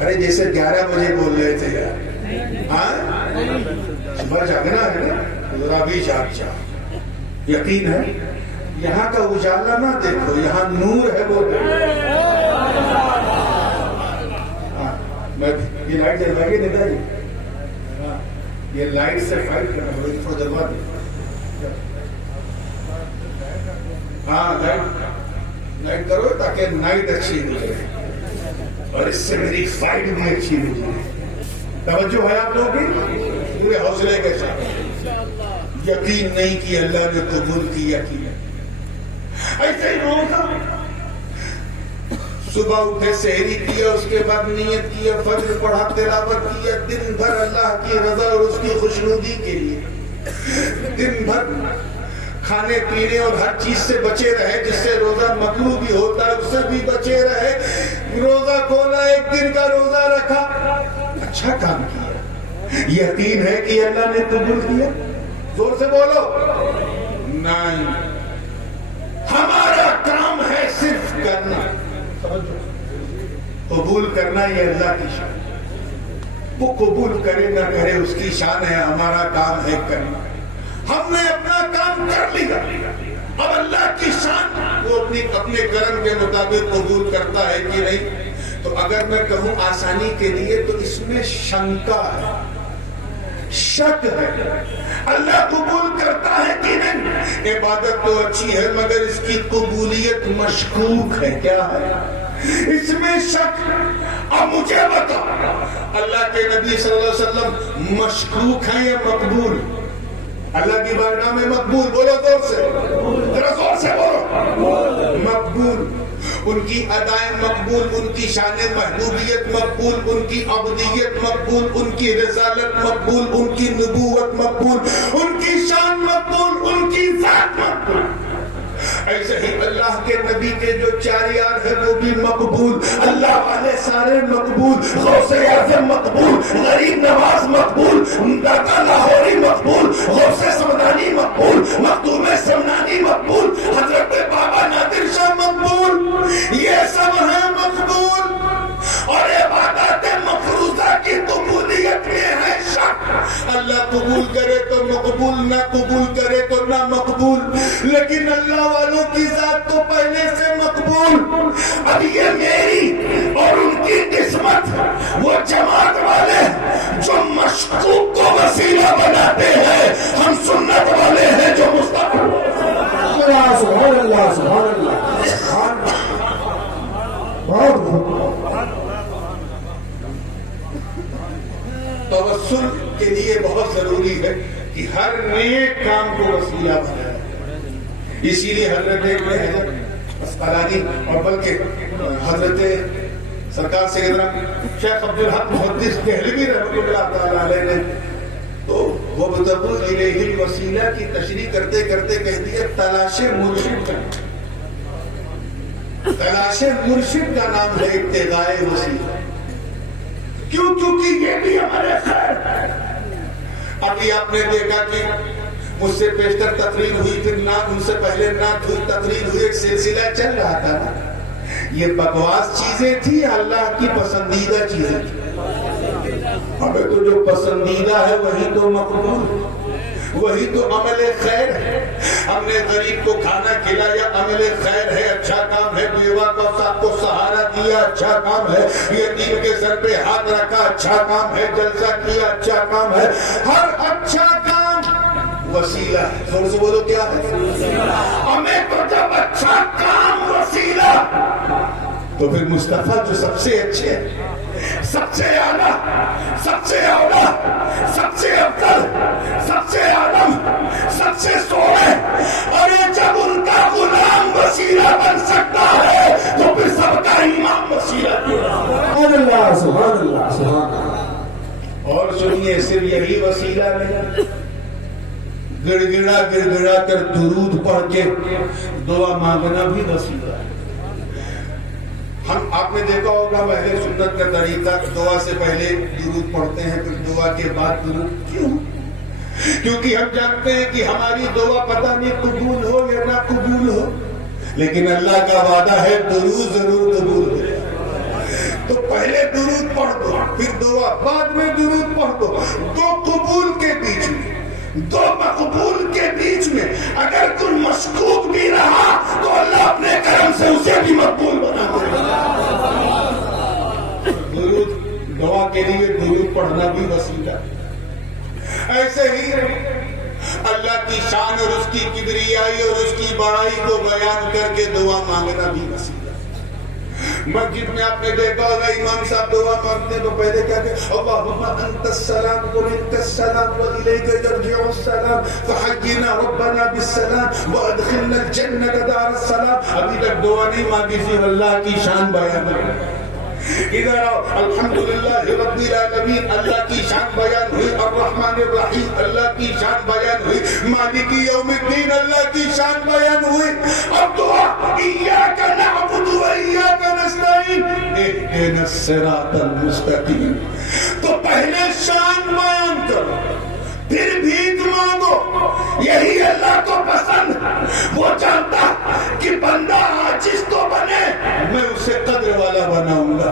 ارے جیسے 11 بجے بول رہے تھے یار. ہاں صبح جاگنا ہے نا، ذرا بھی جاگ جا. یقین ہے؟ یہاں کا اجالا نہ دیکھو، یہاں نور ہے. وہ یہ لائٹ جلوائے گے نیتا جی، یہ لائٹ سے فائٹ کرنا ہوگا، تھوڑا جلوا دیں. ہاں لائٹ کرو تاکہ نائٹ اچھی ہو جائے اور اس سے میری فائٹ بھی اچھی ہو جائے. توجہ ہے آپ لوگوں کی؟ پورے حوصلے کے ساتھ. یقین نہیں کہ اللہ نے قبول کیا. ایسے ہی روزہ، صبح اٹھے، سحری کیا، اس کے بعد نیت کیا، فجر پڑھا، تلاوت کیا، دن بھر اللہ کی رضا اور اس کی خوشنودی کے لیے، دن بھر کھانے پینے اور ہر چیز سے بچے رہے جس سے روزہ مطلوب بھی ہوتا ہے، اس سے بھی بچے رہے. روزہ کھولا، ایک دن کا روزہ رکھا، اچھا کام کیا. یقین ہے کہ اللہ نے قبول کیا؟ زور سے بولو. نہیں، ہمارا کام ہے صرف کرنا. قبول کرنا یہ اللہ کی شان. وہ قبول کرے نہ کرے اس کی شان ہے، ہمارا کام ہے کرنا. ہم نے اپنا کام کر لیا، اب اللہ کی شان وہ اپنے کرم کے مطابق قبول کرتا ہے کہ نہیں. تو اگر میں کہوں آسانی کے لیے تو اس میں شنکا ہے، شک ہے. اللہ قبول کرتا ہے کہ نہیں؟ عبادت تو اچھی ہے مگر اس کی قبولیت مشکوک ہے. کیا ہے اس میں شک؟ اب مجھے بتا، اللہ کے نبی صلی اللہ علیہ وسلم مشکوک ہیں یا مقبول؟ اللہ کی بارگاہ میں مقبول. بولو زور سے، ذرا زور سے بولو. مقبول. ان کی ادائیں مقبول، ان کی شان محبوبیت مقبول، ان کی عبدیت مقبول، ان کی رسالت مقبول، ان کی نبوت مقبول، ان کی شان مقبول، ان کی ذات مقبول. ایسے ہی اللہ کے نبی کے جو 4 یار ہیں وہ بھی مقبول. اللہ والے سارے مقبول. غوث اعظم مقبول، غریب نواز مقبول، داتا لاہوری مقبول، غوث سمنانی مقبول، مختوم سمنانی مقبول، حضرت بابا نادر شاہ مقبول. یہ سب ہیں مقبول. اور عبادات مفروضہ کی قبولیت میں ہے شک. اللہ قبول کرے تو مقبول، نہ قبول کرے تو نہ مقبول. لیکن اللہ والوں کی ذات تو پہلے سے مقبول. اب یہ میری اور ان کی قسمت وہ جماعت والے جو مشکوک کو وسیلہ بناتے ہیں، ہم سنت والے ہیں جو مصطفیٰ. سبحان اللہ، سبحان اللہ. توسل کے لیے بہت ضروری ہے کہ ہر نیک کام کو وسیلہ بنائے. اسی لیے حضرت اسقلانی اور بلکہ حضرت سرکار سیدنا شیخ عبدالحق محدث دہلوی رحمۃ اللہ تعالیٰ علیہ نے تو وہ بتبو الیہ الوسیلہ کی تشریح کرتے کرتے کہہ دیا تلاش مرشد. تلاش مرشد کا نام ہے ابتغاء وسیلہ. کیوں؟ کیونکہ یہ بھی ہمارے خیر ہے. ابھی آپ نے دیکھا کہ مجھ سے پیشتر تقریر ہوئی، پھر نعت، ان سے پہلے نعت ہوئی، تقریر ہوئی، ایک سلسلہ چل رہا تھا نا. یہ بکواس چیزیں تھی، اللہ کی پسندیدہ چیزیں تھی. ہمیں تو جو پسندیدہ ہے وہی تو مقبول، وہی تو عمل خیر ہے. ہم نے غریب کو کھانا کھلایا، عمل خیر ہے، اچھا کام ہے. بیوہ کو سہارا دیا، اچھا کام ہے. یتیم کے سر پہ ہاتھ رکھا، اچھا کام ہے. جلسہ کیا، اچھا کام ہے. ہر اچھا کام وسیلہ ہے. زور سے بولو کیا ہے؟ ہمیں تو جب اچھا کام وسیلہ، تو پھر مصطفیٰ جو سب سے اچھے ہیں، سب سے اعلیٰ، سب سے اولا، سب سے افضل، سب سے اعظم، سب سے سونے، اور جب ان کا غلام وسیلہ بن سکتا ہے تو پھر سب کا امام وسیلہ کیوں؟ سبحان اللہ، سبحان اللہ، سبحان اللہ. اور سنیے، صرف یہی وسیلہ نہیں، گڑ گڑا کر درود پڑھ کے دعا مانگنا بھی وسیلہ ہے. آپ نے دیکھا ہوگا اہل سنت کا طریقہ، دعا سے پہلے درود پڑھتے ہیں، پھر دعا کے بعد درود. کیوں؟ کیونکہ ہم جانتے ہیں کہ ہماری دعا پتہ نہیں قبول ہو یا نہ قبول ہو، لیکن اللہ کا وعدہ ہے درود ضرور قبول ہو. تو پہلے درود پڑھ دو، پھر دعا، بعد میں درود پڑھ دو. دو قبول کے بیچ میں، دو مقبول کے بیچ میں اگر کوئی مشکوک بھی رہا تو اللہ اپنے کرم سے اسے بھی مقبول بنا دے. درود، دعا کے لیے درود پڑھنا بھی وسیلہ. ایسے ہی اللہ کی شان اور اس کی کبریائی اور اس کی بڑائی کو بیان کر کے دعا مانگنا بھی وسیلہ. مسجد میں آپ نے دیکھا ہوگا امام صاحب دعا مانگتے تو پہلے کیا کہ اللہم انت السلام ومنک السلام والیک یرجع السلام فحینا ربنا بالسلام وادخلنا الجنۃ دار السلام. ابھی تک دعا نہیں مانگی تھی، اللہ کی شان بیان ہے. ادھر آؤ، الحمدللہ رب العالمین، اللہ کی شان بیان ہوئی. الرحمن الرحیم، اللہ کی شان بیان ہوئی. مالک یوم الدین، اللہ کی شان بیان ہوئی. اب دعا، ایاک نعبد و ایاک نستعین اہدنا الصراط المستقیم. تو پہلے شان بیان کرو، پھر بھیک مانگو. یہی اللہ کو پسند. وہ چاہتا کہ بندہ عاجز تو بنے، میں اسے قدر والا بناؤں گا.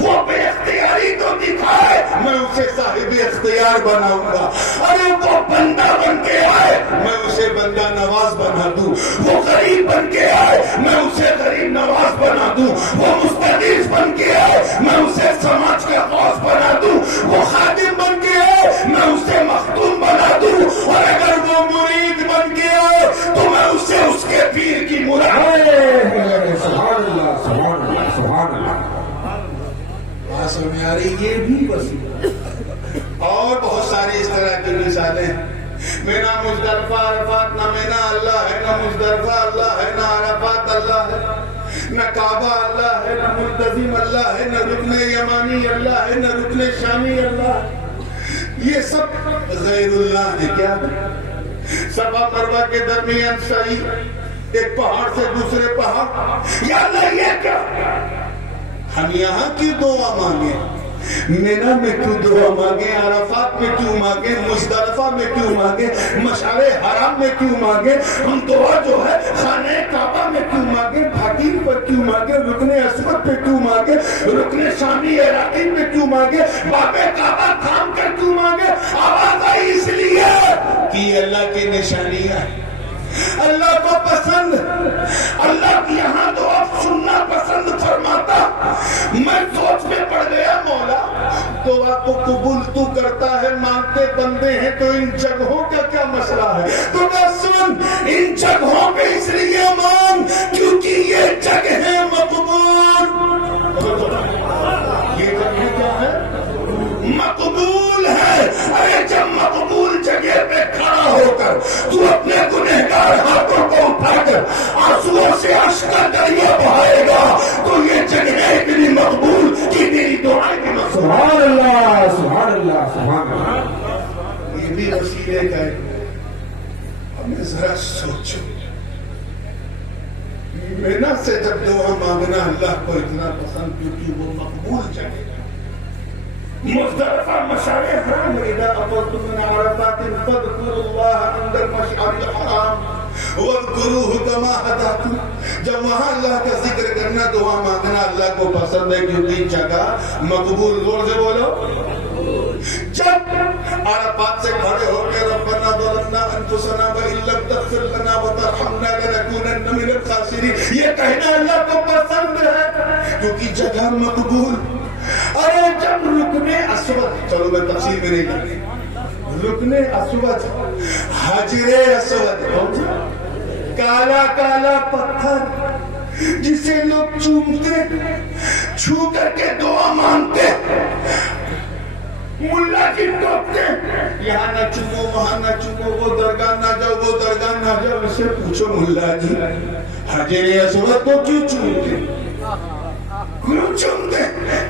وہ بے اختیاری تو دکھائے، میں اسے صاحب اختیار بناؤں گا. ارے وہ بندہ بن کے آئے، میں اسے بندہ نواز بنا دوں. وہ غریب بن کے آئے، میں اسے غریب نواز بنا دوں. وہ مستغیث بن کے آئے، میں اسے سماج کا غوث بنا دوں. وہ خادم بن کے آئے، میں اسے مخدوم بنا دوں. اور اگر وہ مرید بن کے آئے تو میں اسے اس کے پیر کی مراد. سبحان اللہ، سبحان اللہ، سبحان اللہ. بات سمجھ آ رہی؟ یہ بھی وسیلہ. اور بہت ساری اس طرح کی مثالیں. مینا مزدلفہ عرفات، نہ مینا اللہ ہے، نہ مزدلفہ اللہ ہے، نہ عرفات اللہ ہے، نہ کعبہ اللہ ہے، نہ ملتزم اللہ ہے، نہ رکن یمانی اللہ ہے، نہ رکن شامی اللہ ہے. یہ سب غیر اللہ ہے. کیا ہے؟ صفا مروہ کے درمیان سعی، ایک پہاڑ سے دوسرے پہاڑ. یا اللہ یہ کیا؟ ہم یہاں کی دعا مانگے، مینا میں کیوں دعا مانگے، عرفات میں کیوں مانگے، مزدلفہ میں کیوں مانگے، مشعر حرام میں کیوں مانگے؟ ہم دعا جو ہے خانہ کعبہ میں کیوں مانگے، حتیم پر کیوں مانگے، رکن اسود پہ کیوں مانگے، رکن شامی عراقی پہ کیوں مانگے، باب کعبہ تھام کر کیوں مانگے؟ آواز آئی اس لیے کہ یہ اللہ کی نشانیاں ہیں. اللہ کو پسند، اللہ یہاں دعا سننا پسند فرماتا. میں سوچ میں پڑ گیا، مولا دعا کو قبول تو کرتا ہے، مانگتے بندے ہیں، تو ان جگہوں کا کیا مسئلہ ہے؟ تو بس سن، ان جگہوں پہ اس لیے مانگ کیونکہ یہ جگہیں مقبول. یہ جگہ کیا ہے؟ مقبول ہے. ارے جب مقبول جگہ پہ کھڑا ہو کر تو اپنے گنہگار ہاتھوں کو اٹھا کر آنسوؤں سے اشک کا دریا بہائے گا تو یہ جگہ اتنی مقبول کہ میری دعائیں بھی مقبول. سبحان اللہ، سبحان اللہ، سبحان اللہ. یہ بھی وسیلے کا ہے. ہمیں ذرا سوچو، مینا سے جب دعا مانگنا اللہ کو اتنا پسند کیونکہ وہ مقبول چلے گا. مزدلفہ مشعر حرام اذا افضتم من عرفات فاذكروا الله عند المشعر الحرام واذكروه كما هداكم. جب وہاں اللہ کا ذکر کرنا دعا مانگنا اللہ کو پسند ہے کیونکہ جگہ مقبول. زور سے بولو. جب عرفات سے کھڑے ہو کے ربنا ظلمنا انفسنا وان لم تغفر لنا وترحمنا لنكونن من الخاسرین یہ کہنا اللہ کو پسند ہے کیونکہ جگہ مقبول. ارے جب رکن اسود, چلو میں تفصیل میں نہیں کرتی, رکن اسود حجر اسود کالا کالا پتھر جسے لوگ چومتے چھو کر کے دعا مانگتے, ملا کی ٹوکتے, یہاں نہ چومو وہاں نہ چومو, وہ درگاہ نہ جاؤ وہ درگاہ نہ جاؤ. اس سے پوچھو ملا جی حجر اسود کو کیوں چومتے, کیوں چومتے؟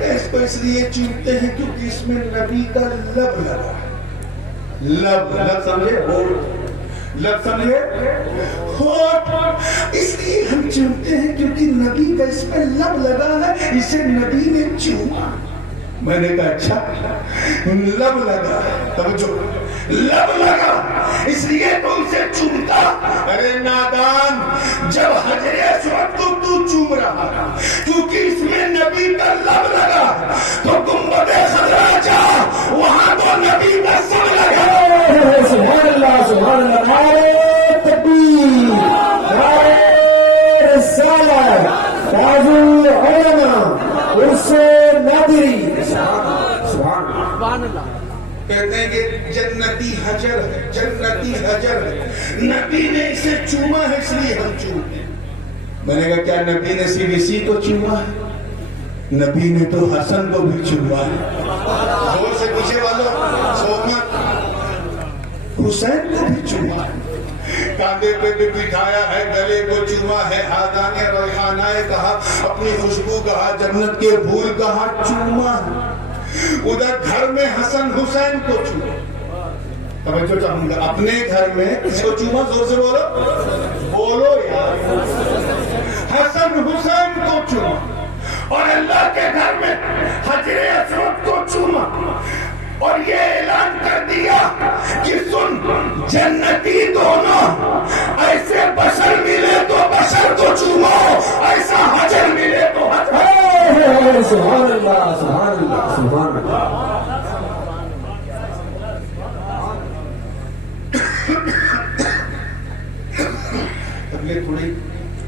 اس کو اس لیے چومتے ہیں کیونکہ اس میں نبی کا لب لگا ہے. لب سمجھے, لب سمجھے, ہوٹ. اس لیے ہم چومتے ہیں کیونکہ نبی کا اس میں لب لگا ہے, اسے نبی نے چوما. میں نے کہا اچھا لب لگا, توجہ, لب لگا اس لیے تو اسے چومتا. ارے نادان, جب حجر اسود کو تو چوم رہا کیونکہ اس میں نبی کا لب لگا, تو گنبد خضرا جا, وہاں تو نبی کا سر لگا. سبحان اللہ سبحان اللہ. نعرہ تکبیر, نعرہ رسالت, تاج العلماء, عرس نادری. سبحان اللہ. کہتے ہیں کہ جنتی حجر ہے, جنتی حجر ہے, نبی نے اسے چوما ہے اس لیے ہم چومتے ہیں. میں نے کہا کیا نبی نے صرف اسی کو چوما ہے؟ نبی نے تو حسن کو بھی چوما ہے. زور سے پیچھے والو سومت, حسین کو بھی چوما ہے, کاندھے پہ بھی بٹھایا ہے, گلے کو چوما ہے, آدان ریحانہ کہا, اپنی خوشبو کہا, جنت کے پھول کہا, چوما ہے. ادھر گھر میں حسن حسین کو چوما. توجہ چاہوں گا, اپنے گھر میں کس کو چوما؟ زور سے بولو, بولو یار. حسن حسین کو چوما, اور اللہ کے گھر میں حجر اسود کو چوما, اور یہ اعلان کر دیا کہ سن جنتی دونوں, ایسے بشر ملے تو بشر کو چومو, ایسا حجر ملے تو حجر. سبحان اللہ سبحان اللہ سبحان اللہ. اب یہ تھوڑی,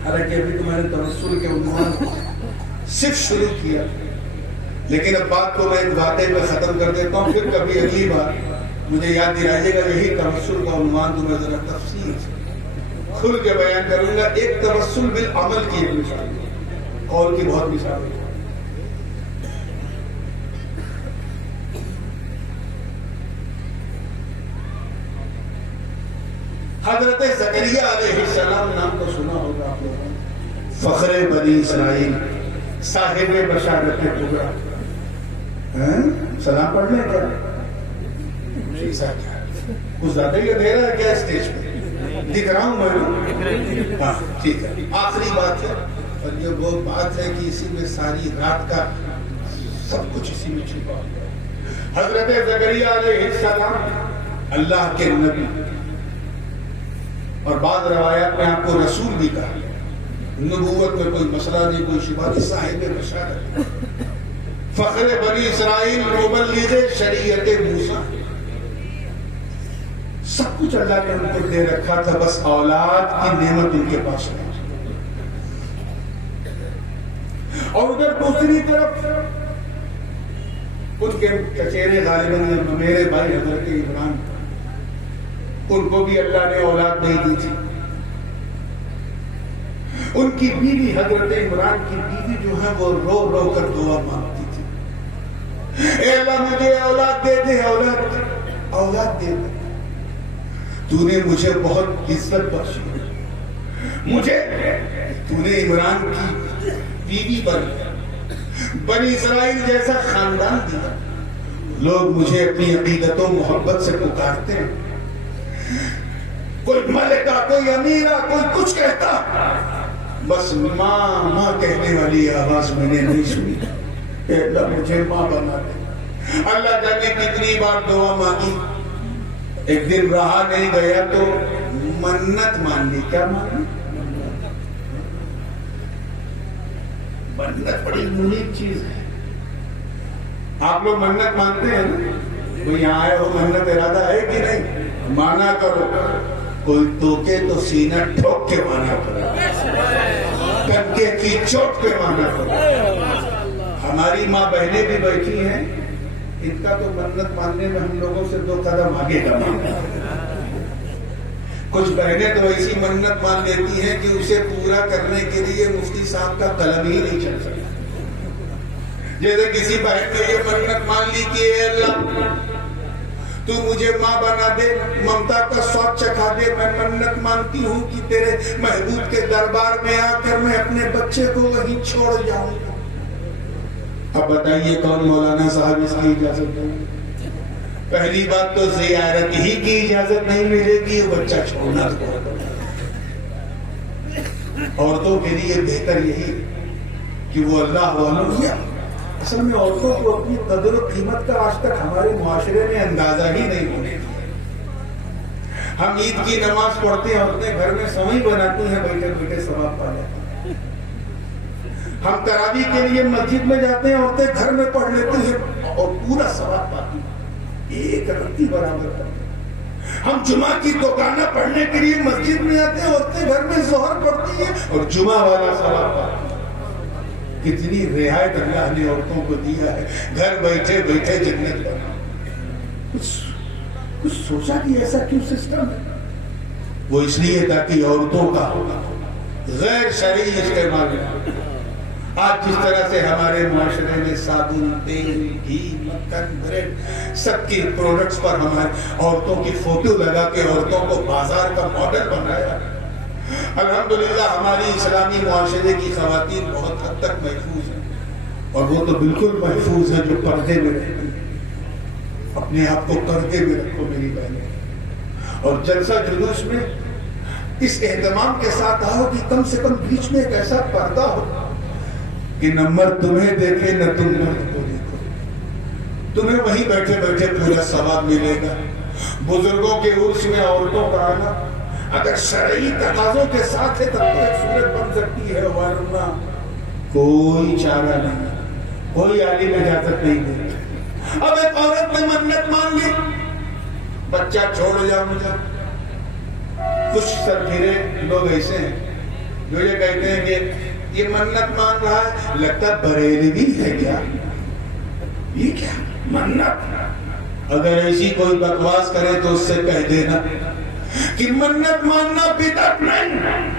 حالانکہ ابھی تمہارے توسل کے عنوان صرف شروع کیا, لیکن اب بات کو میں ایک واقعے پہ ختم کر دیتا ہوں, پھر کبھی اگلی بار مجھے یاد دلائیے گا یہی توسل کا عنوان تمہیں ذرا تفصیل سے کھل کے بیان کروں گا. ایک توسل بالعمل کی ایک مثال, قول کی بہت مثال ہے. حضرت زکریا علیہ السلام نام تو سنا ہوگا آپ لوگوں نے, فخر بنی اسرائیل, صاحب بشارت کبریٰ. سلام پڑھ لیں کیا؟ ایسا کیا کچھ زیادہ ہی دے رہا ہے کیا اسٹیج پہ؟ دکھ رہا ہوں میں. ہاں ٹھیک ہے, آخری بات ہے, اور یہ وہ بات ہے کہ اسی میں ساری رات کا سب کچھ اسی میں چھپا ہوا. حضرت زکریا علیہ السلام اللہ کے نبی, اور بعض روایات میں آپ کو رسول بھی کہا, نبوت میں کوئی مسئلہ نہیں, کوئی شبہ نہیں, صاحب بشارت, فخر بنی اسرائیل, مبلغ شریعت موسیٰ. سب کچھ اللہ نے ان کو دے رکھا تھا, بس اولاد کی نعمت ان کے پاس نہیں. اور ادھر دوسری طرف ان کے چچیرے غالباً میرے بھائی حضرت عمران, ان کو بھی اللہ نے اولاد نہیں دی تھی. ان کی بیوی حضرت عمران کی بیوی جو ہے وہ رو رو کر دعا مانگتی تھی, اے اللہ مجھے اولاد دے دے, اولاد دے دے. تو نے مجھے بہت عزت بخشی, مجھے تو نے عمران کی بیوی بنی اسرائیل جیسا خاندان دیا, لوگ مجھے اپنی عقیدت و محبت سے پکارتے ہیں. کوئی ملکہ, کوئی امیرہ, کوئی کچھ کہتا, بس ماں ماں کہنے والی آواز میں نے نہیں سنی کہ اللہ مجھے ماں بنا دے. اللہ جانے کتنی بار دعا مانگی. ایک دن رہا نہیں گیا تو منت مان لی. کیا مانی؟ منت بڑی یونیک چیز ہے. آپ لوگ منت مانتے ہیں نا؟ وہ یہاں آئے ہو منت ارادہ ہے کہ نہیں؟ مانا کرو. کوئی ٹوکے تو سینہ ٹھوک کے مانا کرو, کنکے کی چوٹ کے مانا کرو. ہماری ماں بہنیں بھی بیٹھی ہیں, ان کا تو منت ماننے میں ہم لوگوں سے 2 قدم آگے کا مانگا. کچھ بہنیں تو ایسی منت مان لیتی ہیں کہ اسے پورا کرنے کے لیے مفتی صاحب کا قلم ہی نہیں چل سکتا. جیسے کسی بہن نے یہ منت مان لی کہ اے اللہ تو مجھے ماں بنا دے, ممتا کا سواد چکھا دے. میں منت مانتی ہوں کہ تیرے محبوب کے دربار میں آ کر میں اپنے بچے کو وہیں چھوڑ جاؤں. اب بتائیے کون مولانا صاحب اس کی اجازت دے؟ پہلی بات تو زیارت ہی کی اجازت نہیں ملے گی, وہ بچہ چھوڑنا تو. عورتوں کے لیے بہتر یہی کہ وہ اللہ والوں کیا. اصل میں عورتوں کو اپنی قدر و قیمت کا آج تک ہمارے معاشرے میں اندازہ ہی نہیں ہونے. ہم عید کی نماز پڑھتے ہیں, عورتیں گھر میں سوئی بناتی ہیں, بیٹھے بیٹھے ثواب پا جاتی ہیں. ہم تراویح کے لیے مسجد میں جاتے ہیں, عورتیں گھر میں پڑھ لیتی ہیں اور پورا ثواب پاتی ہیں, ایک رتی برابر. ہم جمعہ کی دکانہ پڑھنے کے لیے مسجد میں آتے ہیں, عورتیں گھر میں ظہر پڑھتی ہیں اور جمعہ والا ثواب پاتی ہیں. کتنی رعایت اللہ نے عورتوں کو دیا ہے, گھر بیٹھے بیٹھے جنت بنا. کچھ سوچا کہ ایسا کیوں سسٹم ہے؟ وہ اس لیے تاکہ عورتوں کا غیر شرعی استعمال ہے. آج جس طرح سے ہمارے معاشرے میں صابن, تیل, گھی, مکھن, بریڈ سب کی پروڈکٹس پر ہمارے عورتوں کی فوٹو لگا کے عورتوں کو بازار کا ماڈل بنایا. الحمدللہ ہماری اسلامی معاشرے کی خواتین بہت حد تک محفوظ ہیں, اور وہ تو بالکل محفوظ ہیں جو پردے میں رہتی ہیں. اپنے آپ کو پردے میں رکھو میری بہنیں, اور جلسہ جلوس میں اس اہتمام کے ساتھ آؤ کہ کم سے کم بیچ میں ایک ایسا پردہ ہو کہ نہ مرد تمہیں دیکھے نہ تم مرد کو دیکھو. تمہیں وہیں بیٹھے بیٹھے پورا ثواب ملے گا. بزرگوں کے عرس میں عورتوں کا آنا اگر شرعی تقاضوں کے ساتھ ہے تب تو ایک صورت بن سکتی ہے, ورنہ کوئی چارہ نہیں, کوئی عالم اجازت نہیں دے. اب ایک عورت نے منت مان لی, بچہ چھوڑ جاؤں گا. کچھ سرگیرے لوگ ایسے ہیں جو یہ کہتے ہیں کہ یہ منت مان رہا ہے, لگتا بریلوی ہے کیا, یہ کیا منت. اگر ایسی کوئی بکواس کرے تو اس سے کہہ دینا کہ منت ماننا بدعت نہیں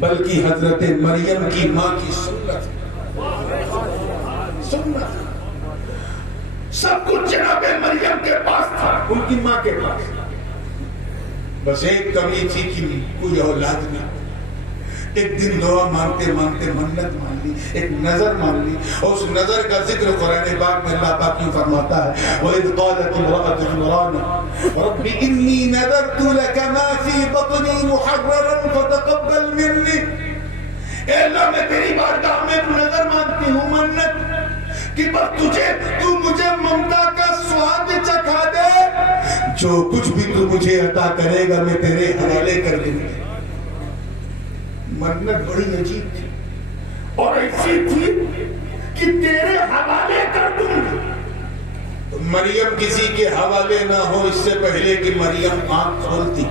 بلکہ حضرت مریم کی ماں کی سنت. سنت سب کچھ جناب مریم کے پاس تھا, ان کی ماں کے پاس. بس ایک کمی تھی کہ کوئی اولاد نہ. ایک دن دعا مانگتے مانگتے منت مان لی, ایک نظر مان لی, اور اس نظر کا ذکر قرآن پاک میں اللہ پاک کیوں فرماتا ہے, وَإِذْ قَالَتِ امْرَأَتُ عِمْرَانَ رَبِّ إِنِّي نَذَرْتُ لَكَ مَا فِي بَطْنِي مُحَرَّرًا فَتَقَبَّلْ مِنِّي. اے اللہ میں تیری بارگاہ میں نظر مانتی ہوں, منت کہ بس تو مجھے ممتا کا سواد چکھا دے, جو کچھ بھی تو مجھے عطا کرے گا میں تیرے حوالے کر دوں گی. منت بڑی عجیب تھی اور ایسی تھی کہ تیرے حوالے کر دوں گی. مریم کسی کے حوالے نہ ہو اس سے پہلے کہ مریم آنکھ کھولتی,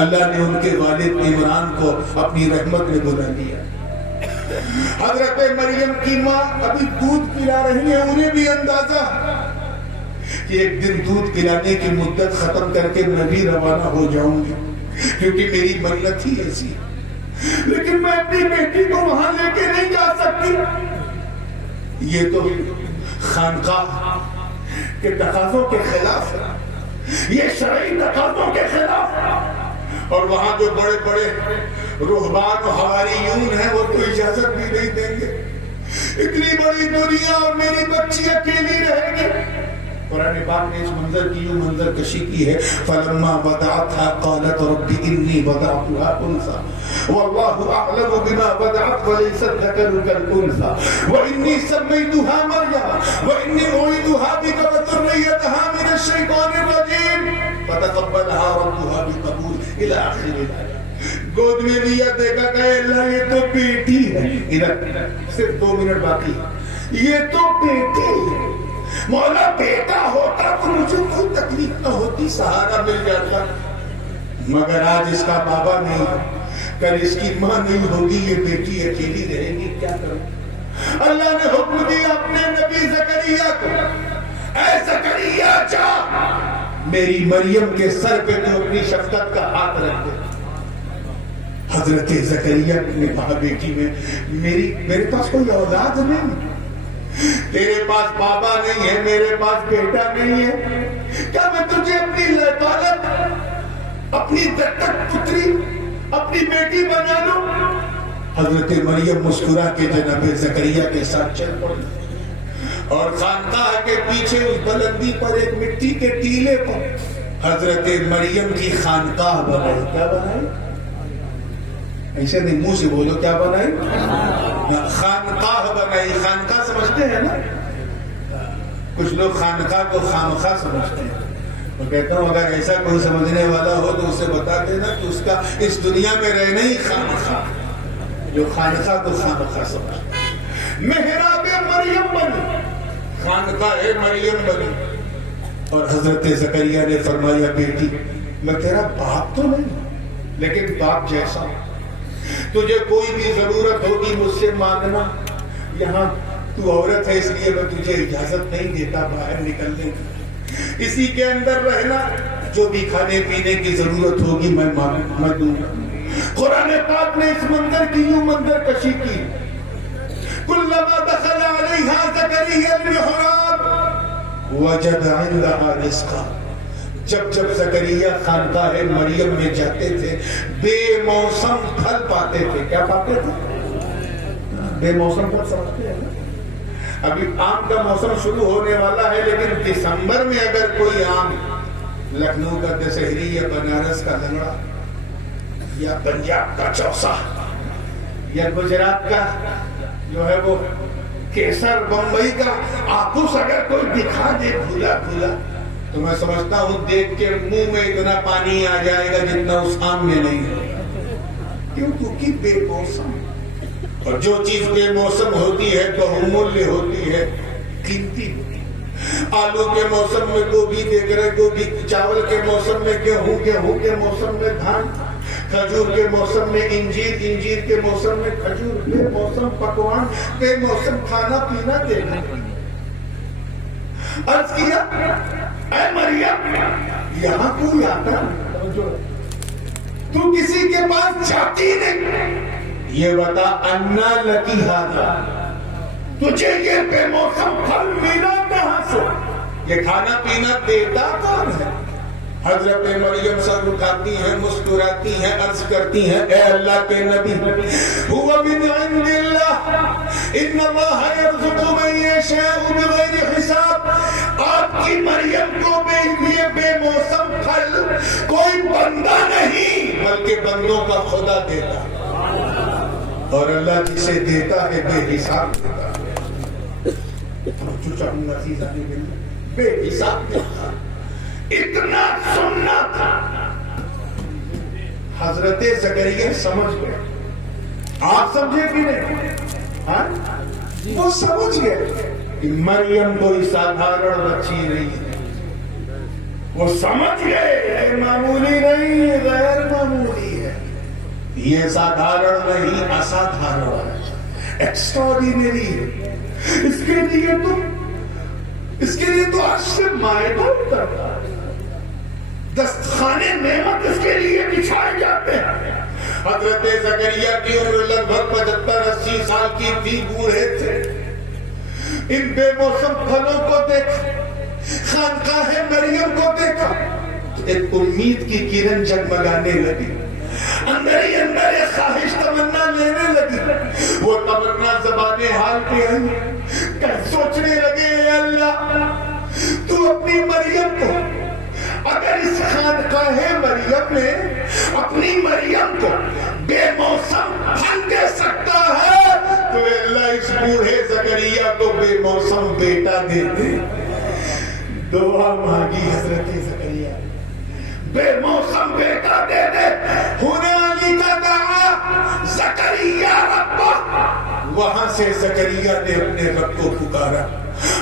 اللہ نے ان کے والد عمران کو اپنی رحمت میں بلا لیا. حضرت مریم کی ماں ابھی دودھ پلا رہی ہیں, انہیں بھی اندازہ کہ ایک دن دودھ پلانے کی مدت ختم کر کے میں بھی روانہ ہو جاؤں گی, کیونکہ میری منت ہی ایسی ہے. لیکن میں اپنی بیٹی کو وہاں لے کے نہیں جا سکتی. یہ تو خانقاہ کے تقاضوں کے خلاف ہے, یہ شرعی تقاضوں کے خلاف ہے. اور وہاں جو بڑے بڑے رہبان و حواریون ہیں وہ تو اجازت بھی نہیں دیں گے. اتنی بڑی دنیا اور میری بچی اکیلی رہے گی. قرآن پاک نے اس منظر کی یوں منظر کشی کی ہے فلما وضعتها قالت رب انی وضعتها انثى والله اعلم بما وضعت وليس الذكر كالانثى وانی سميتها مريم وانی اعيذها بك وذريتها من الشيطان الرجيم فتقبلها ربها بقبول الى اخر الايه. گود میں لیا دیکھا کہ اللہ یہ تو بیٹی ہے. ادھر صرف 2 منٹ باقی ہے. یہ تو بیٹی ہے. مولا بیٹا ہوتا تو مجھے کوئی تکلیف نہ ہوتی, سہارا مل جاتا, مگر آج اس کا بابا نہیں ہے, کل اس کی ماں نہیں ہوگی, یہ بیٹی اکیلی رہے گی, کیا کروں. اللہ نے حکم دیا اپنے نبی زکریا کو, اے زکریا جا میری مریم کے سر پہ تو اپنی شفقت کا ہاتھ رکھ دے. حضرت زکریا نے کہا بیٹی میں میرے پاس کوئی اولاد نہیں, تیرے پاس بابا نہیں ہے, میرے پاس بیٹا نہیں ہے, کیا میں تجھے اپنی لبالت, اپنی دتک پتری, اپنی بیٹی بنا لوں. حضرت مریم مسکرا کے جناب زکریا کے ساتھ چل پڑی اور خانقاہ کے پیچھے اس بلندی پر ایک مٹی کے ٹیلے پر حضرت مریم کی خانقاہ بنائی. کیا بنائی؟ ایسے نہیں, منہ سے بولو, کیا بنائی؟ خانقاہ بنائی. خانقاہ سمجھتے ہیں نا, کچھ لوگ خانقاہ کو خامخواہ سمجھتے ہیں. میں کہتا ہوں اگر ایسا کوئی سمجھنے والا ہو تو اسے بتا دینا کہ اس کا اس دنیا میں رہنا ہی خامخواہ, جو خانقاہ کو خامخواہ سمجھتے ہیں. محراب مریم بنی, خانقاہ مریم بنی, اور حضرت زکریا نے فرمایا بیٹی میں تیرا باپ تو نہیں لیکن باپ جیسا, تجھے کوئی بھی ضرورت ہوگی مجھ سے مانگنا. یہاں تو عورت ہے اس لیے میں تجھے اجازت نہیں دیتا باہر نکلنے کی, اسی کے اندر رہنا, جو بھی کھانے پینے کی ضرورت ہوگی میں دوں گا. قرآن پاک نے اس منظر کی یوں منظر کشی کی, کلما دخل علیہا زکریا المحراب وجد عندها رزقا. جب جب زکریا خانقاہ مریم میں جاتے تھے بے موسم پھل پاتے تھے. کیا پاتے تھے؟ بے موسم پھل سمجھتے ہیں نا. ابھی آم کا موسم شروع ہونے والا ہے, لیکن دسمبر میں اگر کوئی آم, لکھنؤ کا دسہری یا بنارس کا لنگڑا یا پنجاب کا چوسا یا گجرات کا جو ہے وہ کیسر, بمبئی کا آپوس اگر کوئی دکھا دے بھولا بھولا تو میں سمجھتا ہوں دیکھ کے منہ میں اتنا پانی آ جائے گا جتنا اس آم میں نہیں ہے. کیوں؟ کیونکہ بے موسم, اور جو چیز بے موسم ہوتی ہے تو بہمولیہ ہوتی ہے, قیمتی ہوتی ہے. آلو کے موسم میں گوبھی دیکھ رہے, گوبھی, چاول کے موسم میں گیہوں, گیہوں کے موسم میں دھان, کھجور کے موسم میں انجیر, انجیر کے موسم میں کھجور, بے موسم پکوان, بے موسم کھانا پینا دیکھا. عرض کیا اے مریم یہاں کوئی آتا تو کسی کے پاس جاتی نہیں, یہ بتا انا لکی ھذا, تجھے یہ بے موسم پھل ملا کہاں سے, یہ کھانا پینا دیتا کون ہے. حضرت مریم سر اٹھاتی ہیں, مسکراتی ہیں, عرض کرتی ہیں اے اللہ کے نبی هو من عند اللہ ان اللہ یرزق من یشاء بغیر حساب. آپ کی مریم کو بے موسم پھل کوئی بندہ نہیں بلکہ بندوں کا خدا دیتا, اور اللہ جسے دیتا ہے بے حساب دیتا ہے. چاہوں گا بے حساب دیتا, اتنا سننا تھا. حضرت زکریا سمجھ گئے. آپ سمجھے کہ نہیں؟ وہ سمجھ گئے کہ مریم کوئی سادھارن بچی نہیں ہے. وہ سمجھ گئے معمولی نہیں, غیر معمولی ہے. یہ سادھارن نہیں, اسادھارن ہے, ایکسٹراڈینری ہے. اس کے لیے تو عرش سے مائدہ اترتا ہے, دستخانے نعمت اس کے لیے بچھائے جاتے ہیں. حضرت زکریا کی عمر لگ بھگ 75-80 سال کی تھی, بوڑھے تھے. ان بے موسم پھلوں کو دیکھا, خانقاہ مریم کو دیکھا, ایک امید کی کرن جگمگانے لگی. اندر ہی اندر ایک خواہش تمنا لینے لگی. وہ تمنا زبان حال پہ آئی, سوچنے لگے اے اللہ تو تو اپنی مریم کو اگر اس خانقاہ مریم میں اپنی مریم کو بے موسم پھل دے سکتا ہے تو اللہ اس بوڑھے زکریا کو بے موسم بیٹا دے دے. دعا مانگی حضرت زکریا بے موسم بیٹا دے دے. ہنالک دعا زکریا ربہ. وہاں سے زکریا نے اپنے رب کو پکارا.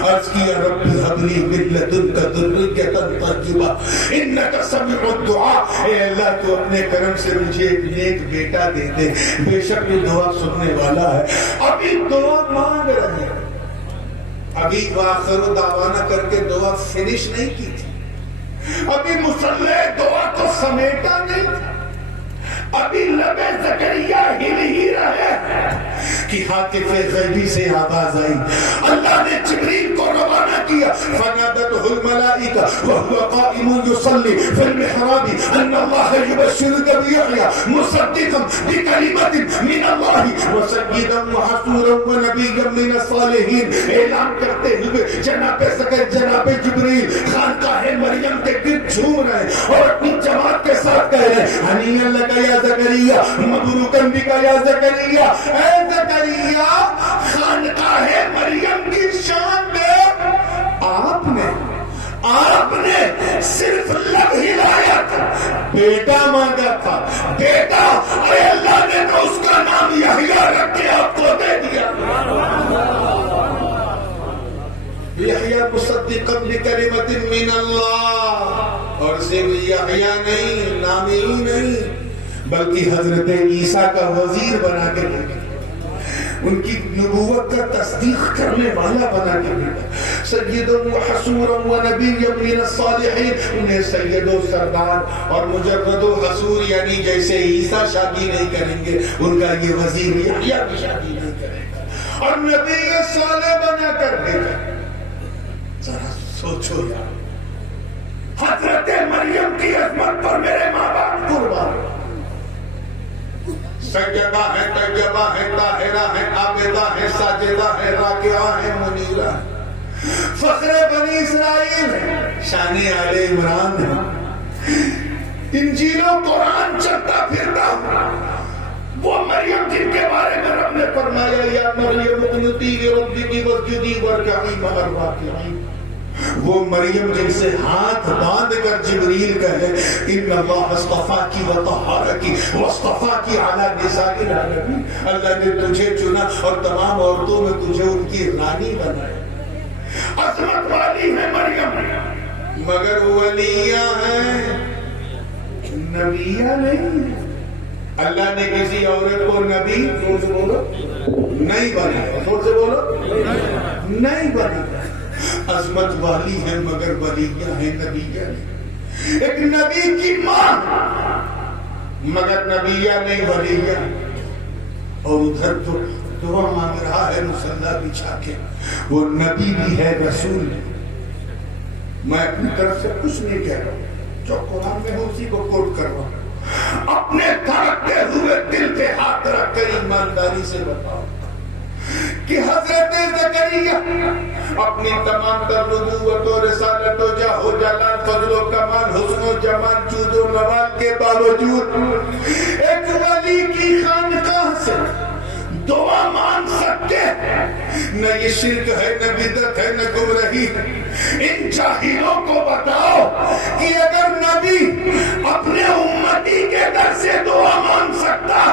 عرض کیا رب هب لي من لدنك ذرية طيبة انك سميع الدعاء. اے اللہ تو اپنے کرم سے مجھے ایک نیک بیٹا دے دے, بے شک یہ دعا سننے والا ہے. ابھی دعا مانگ رہے ہیں, ابھی آخر دعوانا کر کے دعا فنش نہیں کی تھی, ابھی مصلی دعا کو سمیٹا نہیں تھا, ابھی لب زکریا ہل ہی رہے کہ ہاتف غیبی سے آواز آئی. اللہ نے جبریل کو روانہ کیا. فنادته الملائکہ وهو قائم يصلي في المحراب ان الله يبشرك بيحيى مصدقا بكلمة من الله وسيدا وحصورا ونبيا من الصالحين. اعلان کرتے ہوئے جناب جبریل خانقاہ مریم کے گرد جھوم رہے اور اپنی جماعت کے ساتھ کہہ رہے ہنیئا لک یا زکریا مبروکا بک یا زکریا. اے زکریا خانقاہ مریم کی شان میں آپ نے صرف لب ہلایا تھا, بیٹا مانگا تھا. بیٹا اے اللہ نے تو اس کا نام یحییٰ رکھ کے آپ کو دے دیا. یحییٰ مصدقا بکلمۃ من اللہ. اور صرف یحییٰ نہیں, نام ہی نہیں, بلکہ حضرت عیسیٰ کا وزیر بنا کے بھیجا, ان کی نبوت کا تصدیق کرنے والا بنا کے بھیجا. سید و حصورا و نبی من الصالحین. انہیں سید و سردار اور مجرد و حصور یعنی جیسے عیسیٰ شادی نہیں کریں گے, ان کا یہ وزیر یحییٰ بھی شادی نہیں کرے گا, اور نبی صالح بنا کر بھیجا. ذرا سوچو یار, حضرت مریم کی عظمت پر میرے ماں باپ قربان. سجدہ ہے, طیبہ ہے, طاہرہ ہے, عابدہ ہے, ساجدہ ہے, راکعہ ہے, منیرہ ہے, فخر بنی اسرائیل ہے, شان آل عمران ہے, انجیل و قرآن چلتا پھرتا. وہ مریم جن کے بارے میں رب نے فرمایا یا مریم اقنتی لربک واسجدی وارکعی مع الراکعین. وہ مریم جن سے ہاتھ باندھ کر جبریل کہے ان اللہ اصطفاکی وطہرکی واصطفاکی علی نساء العالمین. اللہ نے تجھے چنا اور تمام عورتوں میں تجھے ان کی رانی بنایا. عظمت والی ہے مریم, مگر ولیہ ہے, نبیہ نہیں. اللہ نے کسی عورت کو نبی زور سے بولو نہیں بنایا, زور سے بولو نہیں بنایا. عظمت والی ہے مگر ولیہ ہے, نبیہ نہیں. ایک نبی کی ماں مگر نبیہ نہیں, ولیہ. اور ادھر جو دعا مانگ رہا ہے مصلی بچھا کے, وہ نبی بھی ہے, رسول بھی. میں اپنی طرف سے کچھ نہیں کہہ رہا ہوں, جو قرآن میں ہے اسی کو کوٹ کر رہا ہوں. اپنے دھڑکتے ہوئے دل پہ ہاتھ رکھ کر ایمانداری سے بتاؤ کہ حضرت زکریا اپنی تمام تر نبوت و رسالت و جاہ و جلال, فضل و کمال, حسن و جمال, جود و نوال کے باوجود ایک ولی کی خانقاہ سے دعا مانگ سکتے. نہ یہ شرک ہے, نہ بدعت ہے, نہ گمراہی ہے. ان جاہلوں کو بتاؤ کہ اگر نبی اپنے امتی کے در سے دعا مانگ سکتا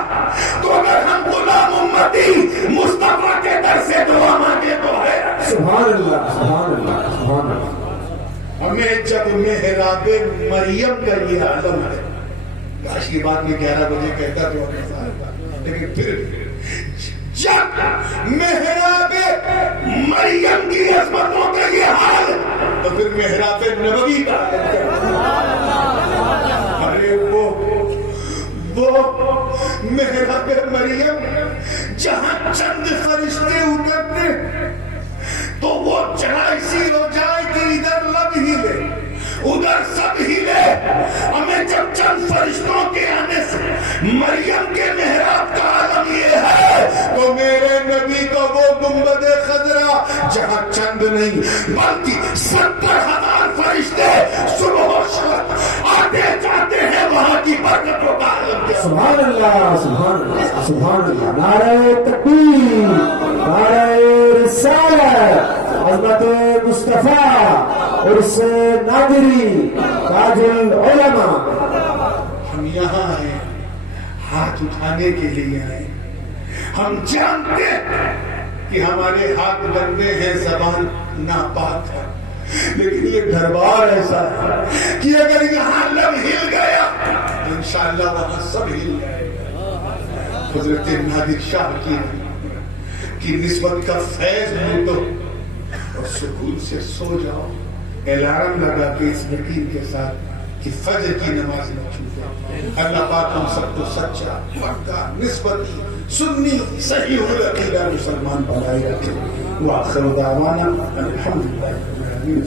تو اگر ہم غلام امتی مصطفیٰ کے در سے دعا مانگے تو ہے. سبحان اللہ, سبحان اللہ, سبحان اللہ. ہمیں جب محراب مریم کا یہ عالم ہے, کاش کی بات میں 11 بجے کہتا تو لیکن پھر جب محراب مریم کی عظمتوں کا یہ حال تو پھر محراب نبوی کا. ارے وہ محراب مریم جہاں چند فرشتے اترتے تو وہ چڑھائی ہو جائے کہ ادھر لب ہی لے ادھر سب ہی لے. ہمیں جب چند فرشتوں کے آنے سے مریم کے محراب کا عالم یہ ہے تو میرے نبی کا وہ گنبد خضرا جہاں چند نہیں بلکہ 70,000 فرشتے صبح و شام آتے جاتے ہیں وہاں کی برکتوں کا عالم کیا. سبحان اللہ سبحان اللہ سبحان اللہ. نعرہ تکبیر، نعرہ رسالت، عظمت مصطفیٰ، عرس نادری، تاج العلماء. ہم یہاں ہیں ہاتھ اٹھانے کے لیے آئے. ہم جانتے کہ ہمارے ہاتھ گندے ہیں، زبان ناپاک ہے، لیکن یہ دربار ایسا ہے کہ اگر یہاں لب ہل گیا تو انشاءاللہ وہاں سب ہل جائے گا. حضرت نادر شاہ کی نسبت کا فیض لوٹو اور سکون سے سو جاؤ. الارم لگا کے اس یقین کے ساتھ کہ فجر کی نماز نہ چھوٹے. اللہ پاک ہم سب کو سچا، پکا، نسبتی، سنی، صحیح العقیدہ مسلمان بنائے رکھے. وآخر دعوانا الحمدللہ رب العالمین.